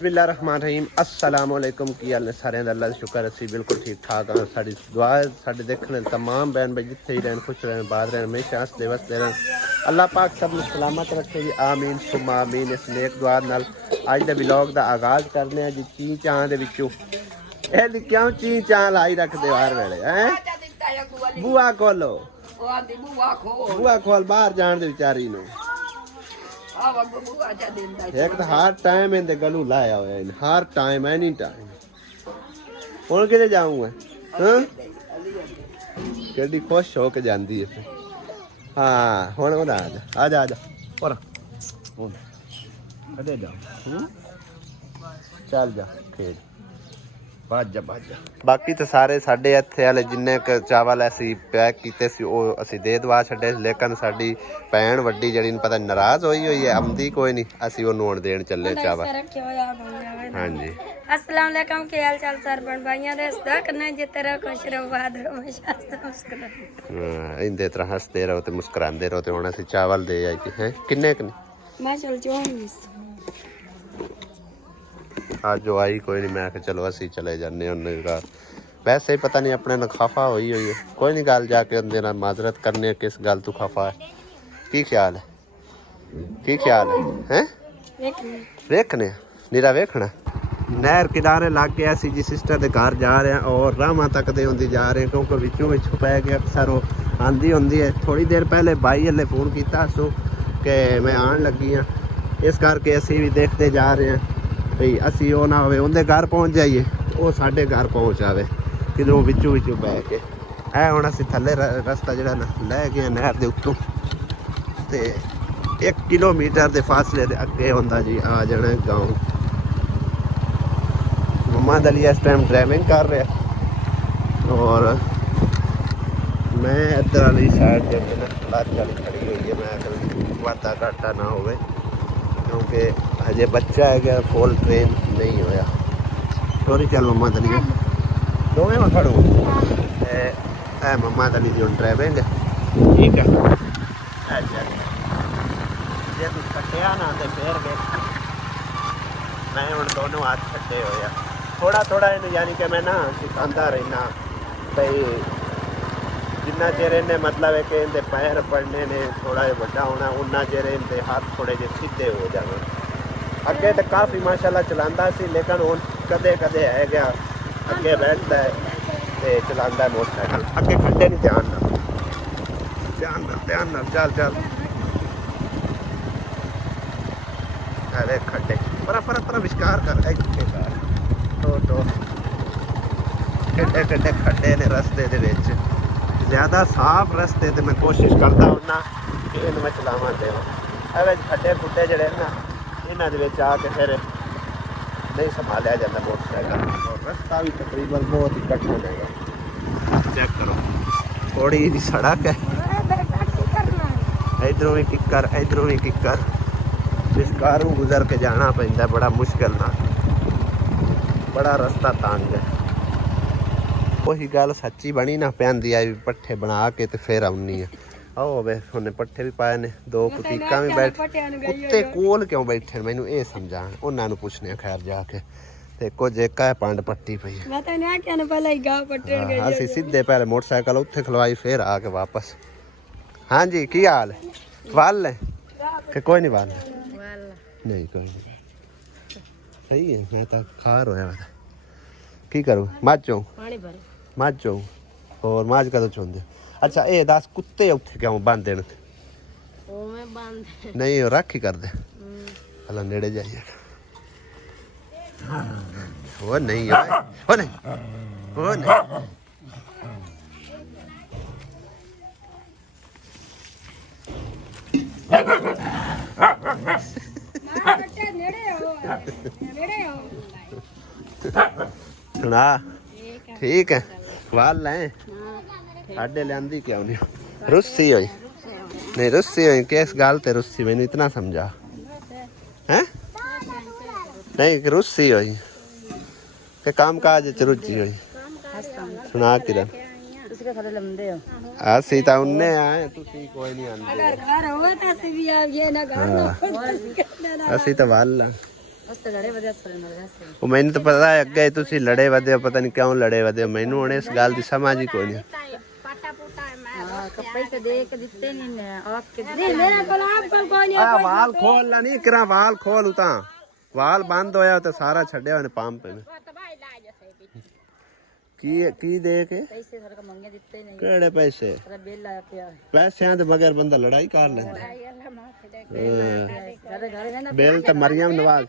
बिस्मिल्लाहिर्रहमानिर्रहीम अस्सलाम वालेकुम की हाल ने सारे दा अल्लाह दा शुक्र असी बिल्कुल ठीक ठाक हाँ साडी दुआ साडे देखने तमाम बहन भाई जिथे ही रहन खुश रहन बाद रहन हमेशा हंसते वसते रहन अल्लाह पाक सब नूं सलामत रखे जी आमीन सुम्मा आमीन। इस नेक दुआ नाल अज दे व्लॉग दा आगाज़ करने जी ची चां दे विचों ए क्यों ची चां लाई रखदे हर वेले हैं बुआ खोलो बुआ खोल बाहर जान दे बेचारी नूं एक तो हर टाइम इनके गलू लाया हुआ है हर टाइम एनी टाइम हुण किते जाऊंगा हां गड्डी खुश हो के जांदी है हाँ हुण आ जा आ जा और हुण कदे जा चल जा खेड बाज जा बाकी तो सारे साडे इत्थे वाले जिन्ने क चावल असी पैक कीते सी ਉਹ ਅਸੀਂ ਦੇ ਦਵਾ ਛੱਡੇ ਲੇਕਿन ਸਾਡੀ ਭੈਣ ਵੱਡੀ ਜਿਹੜੀ ਨੂੰ ਪਤਾ ਨਾਰਾਜ਼ ਹੋਈ ਹੈ ਆਉਂਦੀ ਕੋਈ ਨਹੀਂ ਅਸੀਂ ਉਹਨੂੰ ਹੁਣ ਦੇਣ ਚੱਲੇ ਚਾਵਲ ਹਾਂਜੀ अस्सलाम वालेकुम क्या हाल चाल सर बन भाइयों दे सदा करना जिते रहो खुश रहो बाद रहो हमेशा मुस्कुराते इंदे तरह हंसते रहो ते मुस्कुराते रहो ते हुण ਅਸੀਂ ਚਾਵਲ ਦੇ ਆਏ हैं किन्ने क मैं चल जाऊंगी आज जो आई कोई नहीं मैं आखे चलो असी चले जाने उन्हें घर वैसे ही पता नहीं अपने न खफा हुई है कोई नहीं गल जाके उनके नाल माजरत करने किस गल तू खफा है की ख्याल है हैं वेखने नीरा वेखना नहर किनारे लग गया सी जी सिस्टर के घर जा रहे हैं और रामा तक दे होंदी जा रहे हैं क्योंकि विचों विच पै गया अक्सर वो आंदी होंदी है थोड़ी देर पहले भाई हले फोन किया सो कि मैं आन लगी हाँ इस करके असी भी देखते जा रहे हैं भई असी वो ना होवे उनके घर पहुँच जाइए वो साढ़े घर पहुँच आवे किधरों विचों विचों बह के ऐ हुण असी थल्ले रस्ता जिहड़ा ना लै गए नहर दे उत्तों ते 1 किलोमीटर के फासले दे अगे हुंदा जी आ जाना गाँव मम्मा दलिया इस टाइम ड्राइविंग कर रहा और मैं इधर वाली साइड लाच वाली खड़ी हुई है मैं वादा घाटा ना होवे क्योंकि हजे बच्चा है क्या फुल ट्रेन नहीं होया सॉरी चल मम्मा दलिया दोवें में खड़ो ए मम्मा दली दी ड्राइविंग ठीक है जे तू कटिया ना तो फिर वेख मैं हुण दोनों हाथ छड्डे होया थोड़ा थोड़ा इन यानी कि मैं ना सिखांदा रहना भाई जिन्ना चेर इन्हें मतलब है कि इनके पैर पड़ने ने थोड़ा बड़ा होना उन्ना चेर इनके हाथ थोड़े जे सीधे हो जाने अगे तो काफ़ी माशाल्लाह चलाता सी लेकिन हुण कदे कदे है गया अगे बैठता है ते चलाता है मोटरसाइकिल अगे खड्डे नहीं ध्यान नाल चल अरे खड्डे पर विस्कार कर तो किड्डे खड्डे ने रस्ते दे विच ज़्यादा साफ रस्ते ते मैं कोशिश करता हूँ कि इन में चलावा देव खड्डे खुड्डे जड़े ना इन्हों के आके फिर नहीं संभालिया जाता मोटरसाइकिल और रास्ता भी तकरीबन बहुत ही कठिन है चेक करो थोड़ी जी सड़क है इधरों भी किक्कर जिस कारों गुजर के जाना पैंदा बड़ा मुश्किल ना बड़ा रास्ता तंग है वही गल सच्ची बनी ना पैंदी आई पट्ठे बना के ते फिर आउनी है आओ वे उन्हें पट्ठे भी पाए ने दो कुतीका भी बैठ कुत्ते कोल क्यों बैठे मैनू ये समझाण उन्होंने पूछने खैर जाके ते कुछ एक है पंड पट्टी पई असी सीधे पहले मोटरसाइकिल उत्थे खलवाई फिर आके वापस हाँ जी की हाल वाल है कि कोई नहीं वाल नहीं कोई नहीं सही है मैं तो खार होया की करूँ मझ चो और मझ कदों चोंदे अच्छा ये दस कुत्ते उत्थे क्यों बांधे न नहीं रख ही कर दे हला नेड़े जाइए वो नहीं है वो नहीं सुना ठीक है वाल है साढ़े लियांदी क्यों नहीं रुस्सी हुई किस गल ते रुस्सी मैनू इतना समझा हैं नहीं रुस्सी हुई कि काम काज च रुचि हुई सुना किरण ਅਸੀਂ ਤਾਂ ਉਹਨੇ ਆਏ ਤੁਸੀਂ ਕੋਈ ਨਹੀਂ ਆਂਦੇ अगर घर होवे तो ਅਸੀਂ भी आ गए ना घर ਅਸੀਂ ਤਾਂ ਵੱਲ ਤਾਂ ਲੜੇ ਵਧਿਆ ਸਰ ਮਰ ਗਿਆ ਸੀ ਉਹ ਮੈਨੂੰ ਤਾਂ ਪਤਾ ਹੈ ਅੱਗੇ ਤੁਸੀਂ ਲੜੇ ਵਧੇ ਹੋ, ਪਤਾ ਨਹੀਂ ਕਿਉਂ ਲੜੇ ਵਧੇ ਹੋ, ਮੈਨੂੰ ਹੁਣ ਇਸ ਗੱਲ ਦੀ ਸਮਝ ਹੀ ਕੋਈ ਨਹੀਂ। ਹਾਂ ਕੱਪੜੇ ਤੇ ਦੇ ਕੇ ਦਿੱਤੇ ਨਹੀਂ ਨੇ ਆਪ ਕੇ ਨਹੀਂ ਮੇਰੇ ਕੋਲ ਆਪ ਕੋਲ ਕੋਈ ਨਹੀਂ ਆ ਵਾਲ ਖੋਲ ਲਾ, ਨਹੀਂ ਕਰਾਂ ਵਾਲ ਖੋਲ ਤਾਂ ਵਾਲ ਬੰਦ ਹੋਇਆ ਤੇ ਸਾਰਾ ਛੱਡਿਆ ਉਹਨੇ ਪੰਪ ਨੇ। ਕੀ ਦੇ ਕੇ ਪੈਸੇ ਸਰ ਕੋ ਮੰਗੇ ਦਿੱਤੇ ਨਹੀਂ ਕਿਹੜੇ ਪੈਸੇ? ਤੇਰਾ ਬਿੱਲ ਆਇਆ ਪਿਆ ਪੈਸਿਆਂ ਦੇ ਬਗੈਰ ਬੰਦਾ ਲੜਾਈ ਕਰ ਲੈਂਦਾ। ਸਾਡੇ ਘਰ ਹੈ ਨਾ ਬਿੱਲ ਤੇ ਮਰੀਮ ਨਵਾਜ਼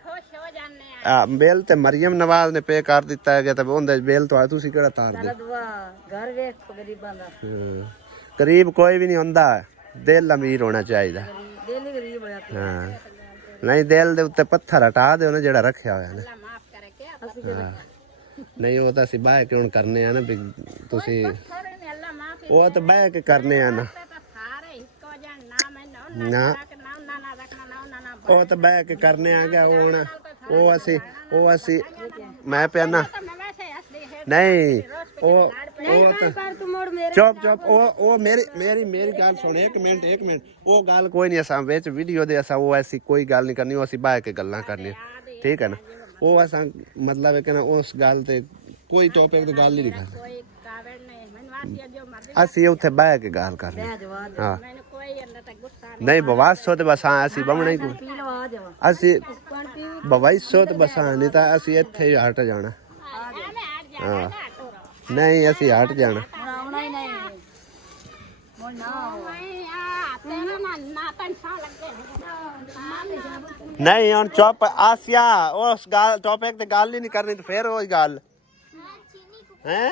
ਬਿੱਲ ਤੇ ਮਰੀਮ ਨਵਾਜ਼ ਨੇ ਪੇ ਕਰ ਦਿੱਤਾ ਹੈ ਤੇ ਉਹਦੇ ਬਿੱਲ ਤੋਂ ਤੁਸੀਂ ਕਿਹੜਾ ਤਾਰ ਦੇ? ਸਾਡਾ ਦੁਆ ਘਰ ਵੇਖ ਗਰੀਬਾਂ ਦਾ ਗਰੀਬ ਕੋਈ ਵੀ ਨਹੀਂ ਹੁੰਦਾ, ਦਿਲ ਅਮੀਰ ਹੋਣਾ ਚਾਹੀਦਾ। ਦਿਲ ਹੀ ਗਰੀਬ ਹੋਇਆ ਪਿਆ ਹਾਂ ਨਹੀਂ ਦਿਲ ਦੇ ਉੱਤੇ ਪੱਥਰ ਹਟਾ ਦਿਓ ਨਾ ਜਿਹੜਾ ਰੱਖਿਆ ਹੋਇਆ ਨਾ। ਅਸੀਂ ਕਿਹੜਾ ਨਹੀਂ ਉਹ ਤਾਂ ਅਸੀਂ ਬਹਿ ਕੇ ਹੁਣ ਕਰਨੇ ਆ ਨਾ ਵੀ ਤੁਸੀਂ ਉਹ ਤਾਂ ਬਹਿ ਕੇ ਕਰਨੇ ਆ ਨਾ ਨਾ ਉਹ ਤਾਂ ਬਹਿ ਕੇ ਕਰਨੇ ਆ ਗਿਆ ਹੁਣ ਉਹ ਅਸੀਂ ਮੈਂ ਪਿਆ ਨਾ ਨਹੀਂ ਉਹ ਤਾਂ ਪਰ ਤੂੰ ਮੋੜ ਮੇਰੇ ਚੁੱਪ ਉਹ ਮੇਰੀ ਗੱਲ ਸੁਣ ਇੱਕ ਮਿੰਟ ਉਹ ਗੱਲ ਕੋਈ ਨਹੀਂ ਅਸਾਂ ਵਿੱਚ ਵੀਡੀਓ ਦੇ ਅਸਾਂ ਉਹ ਐਸੀ ਕੋਈ ਗੱਲ ਨਹੀਂ ਕਰਨੀ, ਉਹ ਅਸੀਂ ਬਹਿ ਕੇ ਗੱਲਾਂ ਕਰਨੀਆਂ ਠੀਕ ਹੈ ਨਾ। ਉਹ ਅਸਾਂ ਮਤਲਬ ਹੈ ਕਿ ਨਾ ਉਸ ਗੱਲ ਤੇ ਕੋਈ ਟੌਪਿਕ ਤੇ ਗੱਲ ਹੀ ਨਹੀਂ ਕਰਨੀ, ਅਸੀਂ ਉੱਥੇ ਬਹਿ ਕੇ ਗੱਲ ਕਰਨੀ। ਹਾਂ ਨਹੀਂ ਬਵਾਸੋ ਤੇ ਬਸ ਹਾਂ ਅਸੀਂ ਬਵਣਾ ਹੀ ਕੋਈ ਪੀ ਲਵਾ ਜਾਵਾ ਅਸੀਂ ਬਵਾਈਸੋ ਤੇ ਬਸ ਹਾਂ ਨਹੀਂ ਤਾਂ ਅਸੀਂ ਇੱਥੇ ਹੀ ਹਟ ਜਾਣਾ। ਹਾਂ ਨਹੀਂ ਅਸੀਂ ਹਟ ਜਾਣਾ। ਆਉਣਾ ਹੀ ਨਹੀਂ ਮੋੜ ਨਾ ਨਹੀਂ ਹੁਣ ਚੁੱਪ ਆਸਿਆ ਉਸ ਗੱਲ ਟੌਪਿਕ ਤੇ ਗੱਲ ਹੀ ਨਹੀਂ ਕਰਨੀ ਤੇ ਫੇਰ ਉਹੀ ਗੱਲ ਹੈ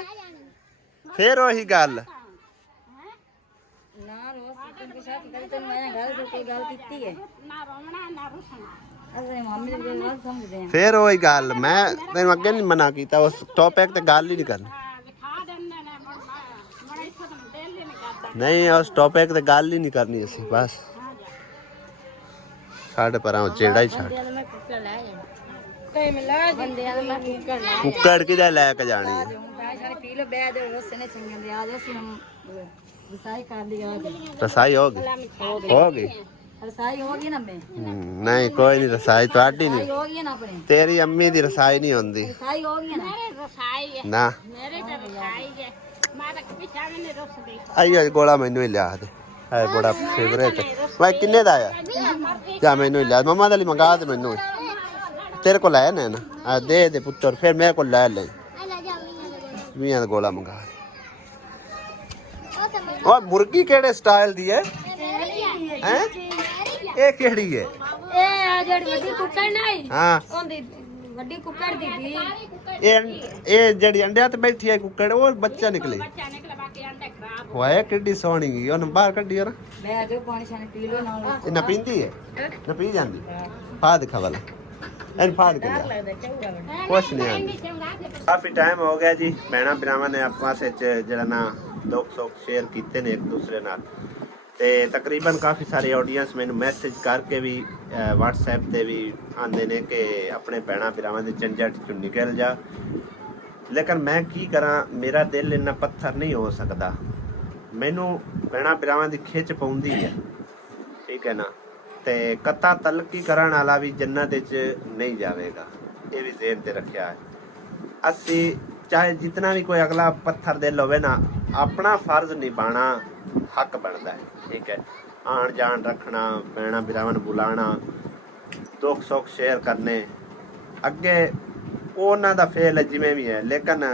ਫੇਰ ਉਹੀ ਗੱਲ ਨਾ ਰੋਜ਼ ਤੁਮ ਸਾਥ ਕਰੀ ਤੇ ਮੈਂ ਘਰ ਤੋਂ ਕੋਈ ਗੱਲ ਕੀਤੀ ਹੈ ਨਾ ਰੋਣਾ ਨਾ ਰੁਸਣਾ ਅਸੀਂ ਮੰਮੀ ਦੀ ਗੱਲ ਸਮਝਦੇ ਹਾਂ ਫੇਰ ਉਹੀ ਗੱਲ ਮੈਂ ਤੈਨੂੰ ਅੱਗੇ ਨਹੀਂ ਮਨਾ ਕੀਤਾ ਉਸ ਟੌਪਿਕ ਤੇ ਗੱਲ ਹੀ ਨਹੀਂ ਕਰਨੀ। ਨਹੀਂ ਉਸ ਟੌਪਿਕ ਤੇ ਗੱਲ ਹੀ ਨਹੀਂ ਕਰਨੀ ਅਸੀਂ ਬਸ ਸਾਡੇ ਪਰਾਂ ਜਿਹੜਾ ਹੀ ਛੱਡ ਮੈਂ ਕੁੱਕਰ ਲੈ ਜਾਣਾ ਕਈ ਮਿਲਾ ਬੰਦਿਆਂ ਦਾ ਮੈਂ ਕੁੱਕਰ ਲੈ ਕੁੱਕੜ ਕਿਹਦਾ ਲੈ ਕੇ ਜਾਣੀ ਹੈ? ਸਾਰੇ ਪੀ ਲੋ ਬੈ ਦੇ ਰੋਸੇ ਨੇ ਚੰਗੇ ਦੇ ਆ ਜਾ ਸੀ ਹਮ ਵਿਸਾਈ ਕਰ ਲਈ ਆ ਜੀ ਰਸਾਈ ਹੋ ਗਈ ਰਸਾਈ ਹੋ ਗਈ ਨਾ ਮੈਂ ਨਹੀਂ ਕੋਈ ਨਹੀਂ ਰਸਾਈ ਤੁਹਾਡੀ ਨਹੀਂ ਹੋ ਗਈ ਨਾ ਆਪਣੇ ਤੇਰੀ ਅੰਮੀ ਦੀ ਰਸਾਈ ਨਹੀਂ ਹੁੰਦੀ ਰਸਾਈ ਹੋ ਗਈ ਨਾ ਨਾ ਮੇਰੇ ਤਾਂ ਰਸਾਈ ਹੈ ਮੈਂ ਤਾਂ ਪਿੱਛਾ ਵੀ ਨਹੀਂ ਰੁੱਸਦੀ ਆਈ ਗੋਲਾ ਮੈਨੂੰ ਹੀ ਲਿਆ ਦੇ ਹੈ ਬੜਾ ਫੇਵਰੇਟ ਮੈਂ ਕਿੰਨੇ ਦਾ ਆ ਜਾ ਮੈਨੂੰ ਹੀ ਲਿਆ ਮਮਾ ਦਾ ਲਈ ਮੰਗਾ ਦੇ ਮੈਨੂੰ ਤੇਰੇ ਕੋਲ ਹੈ ਨਾ ਆ ਦੇ ਪੁੱਤਰ ਫਿਰ ਮੇਰੇ ਕੋਲ ਲੈ ਲੈ ਮੀਆਂ ਦਾ ਗੋਲਾ ਮੰਗਾ ਉਹ ਮੁਰਗੀ ਕਿਹੜੇ ਸਟਾਈਲ ਦੀ ਹੈ ਹੈ ਇਹ ਕਿਹੜੀ ਹੈ? ਇਹ ਜਿਹੜੀ ਵੱਡੀ ਕੁੱਕੜ ਨਹੀਂ ਹਾਂ ਉਹਦੀ ਵੱਡੀ ਕੁੱਕੜ ਦੀ ਦੀ ਇਹ ਜਿਹੜੀ ਅੰਡਿਆਂ ਤੇ ਬੈਠੀ ਹੈ ਕੁੱਕੜ ਉਹ ਬੱਚਾ ਨਿਕਲੇ ਹੋਏ ਕਿੱਡੀ ਸੋਹਣੀ ਗਈ ਉਹਨੂੰ ਬਾਹਰ ਕੱਢੀ ਯਾਰ ਬੈ ਜੋ ਪਾਣੀ ਛਾਣੇ ਪੀ ਲੋ ਨਾਲ ਇਹ ਨਾ ਪੀਂਦੀ ਹੈ ਨਾ ਪੀ ਜਾਂਦੀ ਫਾ ਦਿਖਾ ਵਾਲਾ ਐਨ ਫਾ ਦਿਖਾ ਕੁਛ ਨਹੀਂ ਆਂਦੀ। ਕਾਫੀ ਟਾਈਮ ਹੋ ਗਿਆ ਜੀ ਭੈਣਾਂ ਭਰਾਵਾਂ ਨੇ ਆਪਸ ਵਿੱਚ ਜਿਹੜਾ ਨਾ ਦੁੱਖ ਸੁੱਖ ਸ਼ੇਅਰ ਕੀਤੇ ਨੇ ਇੱਕ ਦੂਸਰੇ ਨਾਲ ਤੇ ਤਕਰੀਬਨ ਕਾਫੀ ਸਾਰੇ ਆਡੀਅנס ਮੈਨੂੰ ਮੈਸੇਜ ਕਰਕੇ ਵੀ WhatsApp ਤੇ ਵੀ ਆਂਦੇ ਨੇ ਕਿ ਆਪਣੇ ਭੈਣਾਂ ਭਰਾਵਾਂ ਦੇ ਝੰਜਟ ਚੋਂ ਨਿਕਲ ਜਾ, ਲੇਕਿਨ ਮੈਂ ਕੀ ਕਰਾਂ ਮੇਰਾ ਦਿਲ ਇੰਨਾ ਪੱਥਰ ਨਹੀਂ ਹੋ ਸਕਦਾ, ਮੈਨੂੰ ਭੈਣਾਂ ਭਰਾਵਾਂ ਦੀ ਖਿੱਚ ਪਾਉਂਦੀ ਹੈ ਠੀਕ ਹੈ ਨਾ। ਤੇ ਕਤਾ ਤਲਕੀ ਕਰਨ ਵਾਲਾ ਵੀ ਜੰਨਤ ਵਿੱਚ ਨਹੀਂ ਜਾਵੇਗਾ, ਇਹ ਵੀ ਜ਼ਹਿਨ ਤੇ ਰੱਖਿਆ ਹੈ। ਅਸੀਂ ਚਾਹੇ ਜਿਤਨਾ ਵੀ ਕੋਈ ਅਗਲਾ ਪੱਥਰ ਦਿਲ ਹੋਵੇ ਨਾ ਆਪਣਾ ਫਰਜ਼ ਨਿਭਾਣਾ ਹੱਕ ਬਣਦਾ ਹੈ ਠੀਕ ਹੈ। ਆਣ ਜਾਣ ਰੱਖਣਾ, ਭੈਣਾਂ ਭਰਾਵਾਂ ਨੂੰ ਬੁਲਾਉਣਾ, ਦੁੱਖ ਸੁੱਖ ਸ਼ੇਅਰ ਕਰਨੇ, ਅੱਗੇ ਉਹਨਾਂ ਦਾ ਫੇਲ ਹੈ ਜਿਵੇਂ ਵੀ ਹੈ। ਲੇਕਿਨ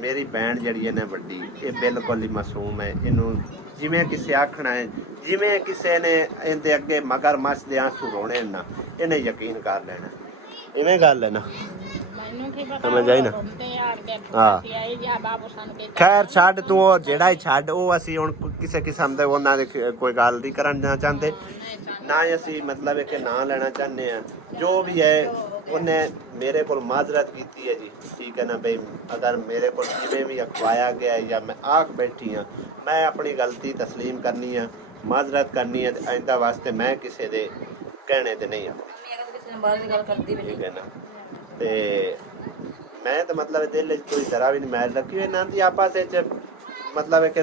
ਮੇਰੀ ਭੈਣ ਜਿਹੜੀ ਹੈ ਨਾ ਵੱਡੀ, ਇਹ ਬਿਲਕੁਲ ਹੀ ਮਾਸੂਮ ਹੈ। ਇਹਨੂੰ ਜਿਵੇਂ ਕਿਸੇ ਆਖਣਾ ਹੈ, ਜਿਵੇਂ ਕਿਸੇ ਨੇ ਇਹਦੇ ਅੱਗੇ ਮਗਰ ਮੱਛ ਦੇ ਆਂਸੂ ਰੋਣੇ ਨਾ, ਇਹਨੇ ਯਕੀਨ ਕਰ ਲੈਣਾ। ਇਵੇਂ ਗੱਲ ਹੈ ਨਾ, ਸਮਝ ਆਈ ਨਾ। ਹਾਂ ਖੈਰ ਛੱਡ ਤੂੰ, ਉਹ ਜਿਹੜਾ ਹੀ ਛੱਡ, ਉਹ ਅਸੀਂ ਹੁਣ ਕਿਸੇ ਕਿਸਮ ਦੇ ਉਹਨਾਂ ਦੇ ਕੋਈ ਗੱਲ ਨਹੀਂ ਕਰਨਾ ਚਾਹੁੰਦੇ, ਨਾ ਹੀ ਅਸੀਂ ਮਤਲਬ ਕਿ ਨਾਂ ਲੈਣਾ ਚਾਹੁੰਦੇ ਹਾਂ। ਜੋ ਵੀ ਹੈ ਉਹਨੇ ਮੇਰੇ ਕੋਲ ਮਾਜ਼ਰਤ ਕੀਤੀ ਹੈ ਜੀ ਠੀਕ ਹੈ ਨਾ ਬਈ, ਅਗਰ ਮੇਰੇ ਕੋਲ ਜਿਵੇਂ ਵੀ ਅਖਵਾਇਆ ਗਿਆ ਜਾਂ ਮੈਂ ਆਖ ਬੈਠੀ ਹਾਂ, ਮੈਂ ਆਪਣੀ ਗਲਤੀ ਤਸਲੀਮ ਕਰਨੀ ਆ, ਮਾਜ਼ਰਤ ਕਰਨੀ ਹੈ। ਤੇ ਆਇੰਦਾ ਵਾਸਤੇ ਮੈਂ ਕਿਸੇ ਦੇ ਕਹਿਣੇ ਤੇ ਨਹੀਂ ਆਉਂਦੀ ਠੀਕ ਹੈ ਨਾ। ਤੇ ਮੈਂ ਤਾਂ ਮਤਲਬ ਦਿਲ ਵਿੱਚ ਕੋਈ ਜ਼ਰਾ ਵੀ ਨਹੀਂ ਮੈਲ ਰੱਖੀ, ਇਹਨਾਂ ਦੀ ਆਪਸ ਵਿੱਚ ਮਤਲਬ ਹੈ ਕਿ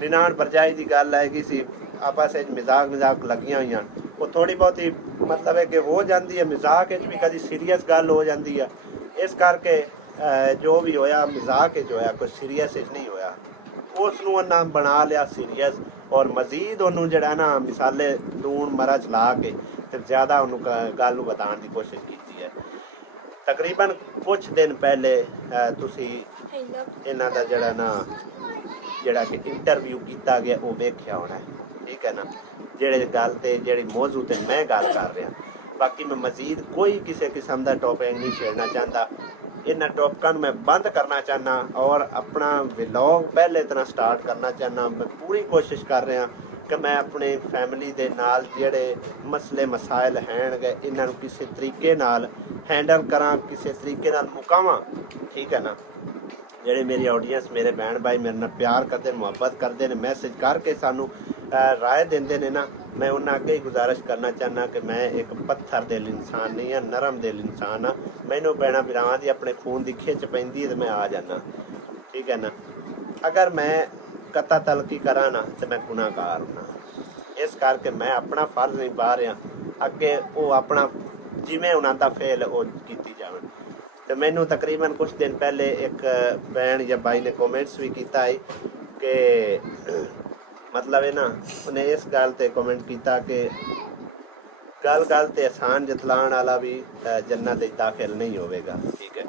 ਨਿਨਾਣ ਭਰਜਾਈ ਦੀ ਗੱਲ ਹੈਗੀ ਸੀ, ਆਪਸ ਵਿੱਚ ਮਜ਼ਾਕ ਲੱਗੀਆਂ ਹੋਈਆਂ। ਉਹ ਥੋੜੀ ਬਹੁਤੀ ਮਤਲਬ ਹੈ ਕਿ ਹੋ ਜਾਂਦੀ ਹੈ ਮਜ਼ਾਕ ਵਿੱਚ ਵੀ, ਕਦੀ ਸੀਰੀਅਸ ਗੱਲ ਹੋ ਜਾਂਦੀ ਆ। ਇਸ ਕਰਕੇ ਜੋ ਵੀ ਹੋਇਆ ਮਜ਼ਾਕ ਵਿੱਚ ਹੋਇਆ, ਕੋਈ ਸੀਰੀਅਸ ਵਿੱਚ ਨਹੀਂ ਹੋਇਆ। ਉਸ ਨੂੰ ਉਹਨਾਂ ਬਣਾ ਲਿਆ ਸੀਰੀਅਸ, ਔਰ ਮਜ਼ੀਦ ਉਹਨੂੰ ਜਿਹੜਾ ਨਾ ਮਿਸਾਲੇ ਲੂਣ ਮਰਚ ਲਾ ਕੇ ਤੇ ਜ਼ਿਆਦਾ ਉਹਨੂੰ ਗੱਲ ਨੂੰ ਬਤਾਉਣ ਦੀ ਕੋਸ਼ਿਸ਼ ਕੀਤੀ ਹੈ। ਤਕਰੀਬਨ ਕੁਝ ਦਿਨ ਪਹਿਲੇ ਤੁਸੀਂ ਇਹਨਾਂ ਦਾ ਜਿਹੜਾ ਕਿ ਇੰਟਰਵਿਊ ਕੀਤਾ ਗਿਆ ਉਹ ਵੇਖਿਆ ਹੋਣਾ ਹੈ, ਠੀਕ ਹੈ ਨਾ। ਜਿਹੜੇ ਗੱਲ ਤੇ ਜਿਹੜੀ ਮੌਜੂ ਤੇ ਮੈਂ ਗੱਲ ਕਰ ਰਿਹਾ, ਬਾਕੀ ਮੈਂ ਮਜ਼ੀਦ ਕੋਈ ਕਿਸੇ ਕਿਸਮ ਦਾ ਟੌਪਿਕ ਨਹੀਂ ਛੇੜਨਾ ਚਾਹੁੰਦਾ। ਇਹਨਾਂ ਟੌਪਿਕਾਂ ਨੂੰ ਮੈਂ ਬੰਦ ਕਰਨਾ ਚਾਹੁੰਦਾ ਔਰ ਆਪਣਾ ਵਲੌਗ ਪਹਿਲੇ ਤਰ੍ਹਾਂ ਸਟਾਰਟ ਕਰਨਾ ਚਾਹੁੰਦਾ। ਮੈਂ ਪੂਰੀ ਕੋਸ਼ਿਸ਼ ਕਰ ਰਿਹਾ ਕਿ ਮੈਂ ਆਪਣੇ ਫੈਮਿਲੀ ਦੇ ਨਾਲ ਜਿਹੜੇ ਮਸਲੇ ਮਸਾਇਲ ਹੈਣਗੇ ਇਹਨਾਂ ਨੂੰ ਕਿਸੇ ਤਰੀਕੇ ਨਾਲ ਹੈਂਡਲ ਕਰਾਂ, ਕਿਸੇ ਤਰੀਕੇ ਨਾਲ ਮੁਕਾਵਾਂ, ਠੀਕ ਹੈ ਨਾ। ਜਿਹੜੇ ਮੇਰੀ ਆਡੀਅנס, ਮੇਰੇ ਭੈਣ ਭਾਈ ਮੇਰੇ ਨਾਲ ਪਿਆਰ ਕਰਦੇ, ਮੁਹੱਬਤ ਕਰਦੇ ਨੇ, ਮੈਸੇਜ ਕਰਕੇ ਸਾਨੂੰ ਰਾਏ ਦਿੰਦੇ ਨੇ ਨਾ, ਮੈਂ ਉਹਨਾਂ ਅੱਗੇ ਹੀ ਗੁਜ਼ਾਰਿਸ਼ ਕਰਨਾ ਚਾਹੁੰਦਾ ਕਿ ਮੈਂ ਇੱਕ ਪੱਥਰ ਦਿਲ ਇਨਸਾਨ ਨਹੀਂ ਹਾਂ, ਨਰਮ ਦਿਲ ਇਨਸਾਨ ਹਾਂ। ਮੈਨੂੰ ਭੈਣਾਂ ਭਰਾਵਾਂ ਦੀ ਆਪਣੇ ਖੂਨ ਦੀ ਖਿੱਚ ਪੈਂਦੀ ਹੈ ਤੇ ਮੈਂ ਆ ਜਾਂਦਾ, ਠੀਕ ਹੈ ਨਾ। ਅਗਰ ਮੈਂ ਕਤਾ ਤਲਕੀ ਕਰਾਂ ਨਾ ਤੇ ਮੈਂ ਗੁਨਾਹਗਾਰ ਹਾਂ। ਇਸ ਕਰਕੇ ਮੈਂ ਆਪਣਾ ਫਰਜ਼ ਨਹੀਂ ਪਾ ਰਿਹਾ, ਅੱਗੇ ਉਹ ਆਪਣਾ ਜਿਵੇਂ ਉਹਨਾਂ ਦਾ ਫੇਲ ਉਹ ਕੀਤੀ ਜਾਵੇ। ਤੇ ਮੈਨੂੰ ਤਕਰੀਬਨ ਕੁਝ ਦਿਨ ਪਹਿਲੇ ਇੱਕ ਭੈਣ ਜਾਂ ਬਾਈ ਨੇ ਕਮੈਂਟਸ ਵੀ ਕੀਤਾ ਹੈ ਕਿ ਮਤਲਬ ਹੈ ਨਾ, ਉਹਨੇ ਇਸ ਗੱਲ ਤੇ ਕਮੈਂਟ ਕੀਤਾ ਕਿ ਗੱਲ ਤੇ ਆਸਾਨ ਜਤਲਾਉਣ ਵਾਲਾ ਵੀ ਜੰਨਤ ਵਿੱਚ ਦਾਖਲ ਨਹੀਂ ਹੋਵੇਗਾ, ਠੀਕ ਹੈ।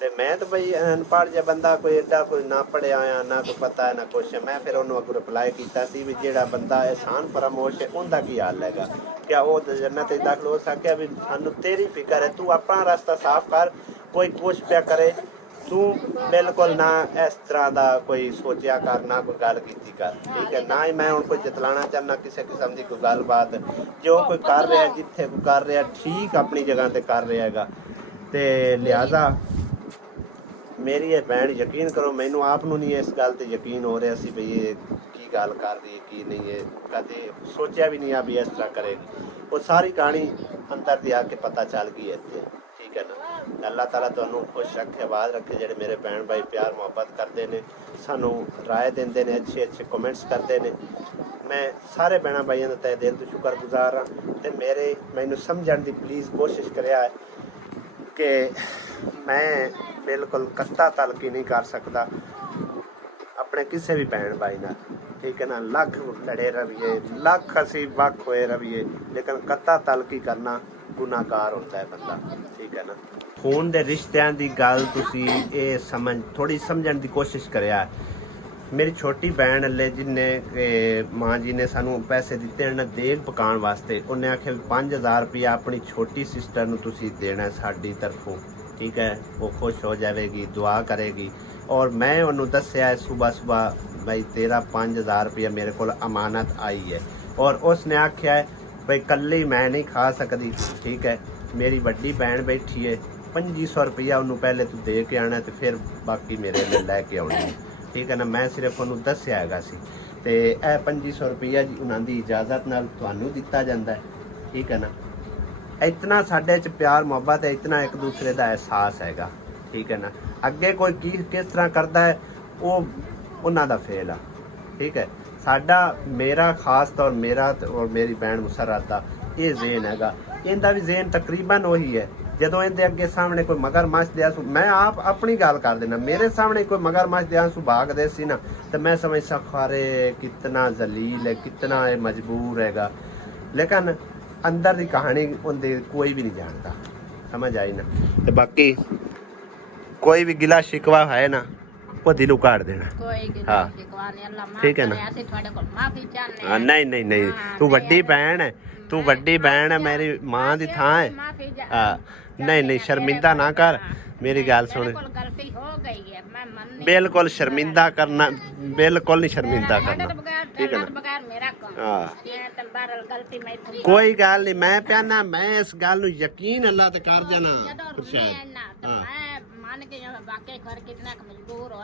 ਤੇ ਮੈਂ ਤਾਂ ਬਈ ਅਨਪੜ੍ਹ ਜਿਹਾ ਬੰਦਾ, ਕੋਈ ਐਡਾ ਕੋਈ ਨਾ ਪੜ੍ਹਿਆ ਆ, ਨਾ ਕੋਈ ਪਤਾ ਨਾ ਕੁਛ। ਮੈਂ ਫਿਰ ਉਹਨੂੰ ਅੱਗੋਂ ਰਿਪਲਾਈ ਕੀਤਾ ਸੀ ਵੀ ਜਿਹੜਾ ਬੰਦਾ ਆਸਾਨ ਫਰਾਮੋਸ਼ ਹੈ ਉਹਦਾ ਕੀ ਹਾਲ ਹੈਗਾ, ਕਿਆ ਉਹ ਜੰਨਤ ਵਿੱਚ ਦਾਖਲ ਹੋ ਸਕਿਆ? ਵੀ ਸਾਨੂੰ ਤੇਰੀ ਫਿਕਰ ਹੈ, ਤੂੰ ਆਪਣਾ ਰਸਤਾ ਸਾਫ਼ ਕਰ। ਕੋਈ ਕੁਛ ਪਿਆ ਕਰੇ, ਤੂੰ ਬਿਲਕੁਲ ਨਾ ਇਸ ਤਰ੍ਹਾਂ ਦਾ ਕੋਈ ਸੋਚਿਆ ਕਰ, ਨਾ ਕੋਈ ਗੱਲ ਕੀਤੀ ਕਰ, ਠੀਕ ਹੈ। ਨਾ ਹੀ ਮੈਂ ਹੁਣ ਕੋਈ ਜਤਲਾਉਣਾ ਚਾਹੁੰਦਾ ਕਿਸੇ ਕਿਸਮ ਦੀ ਕੋਈ ਗੱਲਬਾਤ। ਜੋ ਕੋਈ ਕਰ ਰਿਹਾ, ਜਿੱਥੇ ਕੋਈ ਕਰ ਰਿਹਾ, ਠੀਕ ਆਪਣੀ ਜਗ੍ਹਾ ਤੇ ਕਰ ਰਿਹਾ ਹੈਗਾ। ਤੇ ਲਿਹਾਜ਼ਾ ਮੇਰੀ ਇਹ ਭੈਣ, ਯਕੀਨ ਕਰੋ ਮੈਨੂੰ ਆਪ ਨੂੰ ਨਹੀਂ ਇਸ ਗੱਲ ਤੇ ਯਕੀਨ ਹੋ ਰਿਹਾ ਸੀ ਵੀ ਇਹ ਕੀ ਗੱਲ ਕਰ ਰਹੀ ਹੈ ਕੀ ਨਹੀਂ। ਇਹ ਕਦੇ ਸੋਚਿਆ ਵੀ ਨਹੀਂ ਆ ਵੀ ਇਸ ਤਰ੍ਹਾਂ ਕਰੇਗੀ। ਉਹ ਸਾਰੀ ਕਹਾਣੀ ਅੰਦਰ ਦੀ ਆ ਕੇ ਪਤਾ ਚੱਲ ਗਈ ਇੱਥੇ, ਠੀਕ ਹੈ ਨਾ। ਅੱਲਾਹ ਤਾਲਾ ਤੁਹਾਨੂੰ ਖੁਸ਼ ਰੱਖੇ, ਆਬਾਦ ਰੱਖੇ। ਜਿਹੜੇ ਮੇਰੇ ਭੈਣ ਭਾਈ ਪਿਆਰ ਮੁਹੱਬਤ ਕਰਦੇ ਨੇ, ਸਾਨੂੰ ਰਾਏ ਦਿੰਦੇ ਨੇ, ਅੱਛੇ ਕਮੈਂਟਸ ਕਰਦੇ ਨੇ, ਮੈਂ ਸਾਰੇ ਭੈਣਾਂ ਭਾਈਆਂ ਦਾ ਤਹਿ ਦਿਲ ਤੋਂ ਸ਼ੁਕਰਗੁਜ਼ਾਰ ਹਾਂ। ਤੇ ਮੈਨੂੰ ਸਮਝਣ ਦੀ ਪਲੀਜ਼ ਕੋਸ਼ਿਸ਼ ਕਰਿਆ ਹੈ ਕਿ ਮੈਂ ਬਿਲਕੁਲ ਕੱਤਾ ਤਲਕੀ ਨਹੀਂ ਕਰ ਸਕਦਾ ਆਪਣੇ ਕਿਸੇ ਵੀ ਭੈਣ ਭਾਈ ਨਾਲ, ਠੀਕ ਹੈ ਨਾ। ਲੱਖ ਲੜੇ ਰਹੀਏ, ਲੱਖ ਅਸੀਂ ਵੱਖ ਹੋਏ ਰਹੀਏ, ਲੇਕਿਨ ਕੱਤਾ ਤਲਕੀ ਕਰਨਾ ਗੁਨਾਹਗਾਰ ਹੁੰਦਾ ਹੈ ਬੰਦਾ, ਠੀਕ ਹੈ ਨਾ। ਖੂਨ ਦੇ ਰਿਸ਼ਤਿਆਂ ਦੀ ਗੱਲ ਤੁਸੀਂ ਇਹ ਥੋੜੀ ਸਮਝਣ ਦੀ ਕੋਸ਼ਿਸ਼ ਕਰਿਆ। ਮੇਰੀ ਛੋਟੀ ਭੈਣ ਹਲੇ ਜਿਹਨੇ ਮਾਂ ਜੀ ਨੇ ਸਾਨੂੰ ਪੈਸੇ ਦਿੱਤੇ ਹਨ ਦੇਗ ਪਕਾਉਣ ਵਾਸਤੇ, ਉਹਨੇ ਆਖਿਆ 5000 ਰੁਪਇਆ ਆਪਣੀ ਛੋਟੀ ਸਿਸਟਰ ਨੂੰ ਤੁਸੀਂ ਦੇਣਾ ਸਾਡੀ ਤਰਫੋਂ, ਠੀਕ ਹੈ। ਉਹ ਖੁਸ਼ ਹੋ ਜਾਵੇਗੀ, ਦੁਆ ਕਰੇਗੀ। ਔਰ ਮੈਂ ਉਹਨੂੰ ਦੱਸਿਆ ਸੁਬਹ ਭਾਈ ਤੇਰਾ 5000 ਰੁਪਇਆ ਮੇਰੇ ਕੋਲ ਅਮਾਨਤ ਆਈ ਹੈ। ਔਰ ਉਸਨੇ ਆਖਿਆ ਭਾਈ ਕੱਲੀ ਮੈਂ ਨਹੀਂ ਖਾ ਸਕਦੀ, ਠੀਕ ਹੈ। ਮੇਰੀ ਵੱਡੀ ਭੈਣ ਬੈਠੀ ਹੈ, 2500 ਰੁਪਇਆ ਉਹਨੂੰ ਪਹਿਲੇ ਤੂੰ ਦੇ ਕੇ ਆਉਣਾ ਤੇ ਫਿਰ ਬਾਕੀ ਮੇਰੇ ਲਈ ਲੈ ਕੇ ਆਉਣੀ, ਠੀਕ ਹੈ ਨਾ। ਮੈਂ ਸਿਰਫ ਉਹਨੂੰ ਦੱਸਿਆ ਹੈਗਾ ਸੀ। ਤੇ ਇਹ 2500 ਰੁਪਇਆ ਜੀ ਉਹਨਾਂ ਦੀ ਇਜਾਜ਼ਤ ਨਾਲ ਤੁਹਾਨੂੰ ਦਿੱਤਾ ਜਾਂਦਾ ਹੈ, ਠੀਕ ਹੈ ਨਾ। ਇਤਨਾ ਸਾਡੇ 'ਚ ਪਿਆਰ ਮੁਹੱਬਤ ਹੈ, ਇਤਨਾ ਇੱਕ ਦੂਸਰੇ ਦਾ ਅਹਿਸਾਸ ਹੈਗਾ, ਠੀਕ ਹੈ ਨਾ। ਅੱਗੇ ਕੋਈ ਕਿਸ ਤਰ੍ਹਾਂ ਕਰਦਾ ਹੈ ਉਹ ਉਹਨਾਂ ਦਾ ਫੇਲ ਆ, ਠੀਕ ਹੈ। ਮੇਰਾ ਖਾਸ ਤੌਰ ਮੇਰਾ ਔਰ ਮੇਰੀ ਭੈਣ ਮੁਸਰਤ ਦਾ ਇਹ ਜ਼ੇਨ ਹੈਗਾ, ਇਹਦਾ ਵੀ ਜ਼ੇਨ ਤਕਰੀਬਨ ਉਹੀ ਹੈ। ਜਦੋਂ ਇਹਦੇ ਅੱਗੇ ਸਾਹਮਣੇ ਕੋਈ ਮਗਰਮੱਛ ਦੇ ਆਂਸੂ, ਮੈਂ ਆਪ ਆਪਣੀ ਗੱਲ ਕਰ ਦੇਣਾ, ਮੇਰੇ ਸਾਹਮਣੇ ਕੋਈ ਮਗਰਮੱਛ ਦੇ ਆਂਸੂ ਭਾਗਦੇ ਸੀ ਨਾ ਤਾਂ ਮੈਂ ਸਮਝ ਸਖਾਰੇ ਕਿਤਨਾ ਜ਼ਲੀਲ ਹੈ, ਕਿਤਨਾ ਇਹ ਮਜਬੂਰ ਹੈਗਾ। ਲੇਕਿਨ ਅੰਦਰ ਦੀ ਕਹਾਣੀ ਉਹਦੇ ਕੋਈ ਵੀ ਨਹੀਂ ਜਾਣਦਾ, ਸਮਝ ਆਈ ਨਾ। ਤੇ ਬਾਕੀ ਕੋਈ ਵੀ ਗਿਲਾ ਸ਼ਿਕਵਾ ਹੈ ਨਾ ਉਹ ਦਿਲੋਂ ਕੱਢ ਦੇਣਾ, ਹਾਂ ਠੀਕ ਹੈ ਨਾ। ਨਹੀਂ ਤੂੰ ਵੱਡੀ ਭੈਣ ਹੈ, ਤੂੰ ਵੱਡੀ ਭੈਣ ਹੈ, ਮੇਰੀ ਮਾਂ ਦੀ ਥਾਂ ਹੈ। ਹਾਂ ਨਹੀਂ ਸ਼ਰਮਿੰਦਾ ਨਾ ਕਰ, ਮੇਰੀ ਗੱਲ ਸੁਣ। ਬਿਲਕੁਲ ਸ਼ਰਮਿੰਦਾ ਕਰਨਾ, ਬਿਲकुल ਨਹੀਂ ਸ਼ਰਮਿੰਦਾ ਕਰਨਾ, ਠੀਕ ਹੈ ਨਾ। ਹਾਂ ਕੋਈ ਗੱਲ ਨਹੀਂ, ਮੈਂ ਪਿਆਨਾ, ਮੈਂ ਇਸ ਗੱਲ ਨੂੰ ਯਕੀਨ ਅੱਲਾਹ ਤੇ ਕਰ ਜਾਣਾ ਖੁਰਸ਼ਾਦ। ਹਾਂ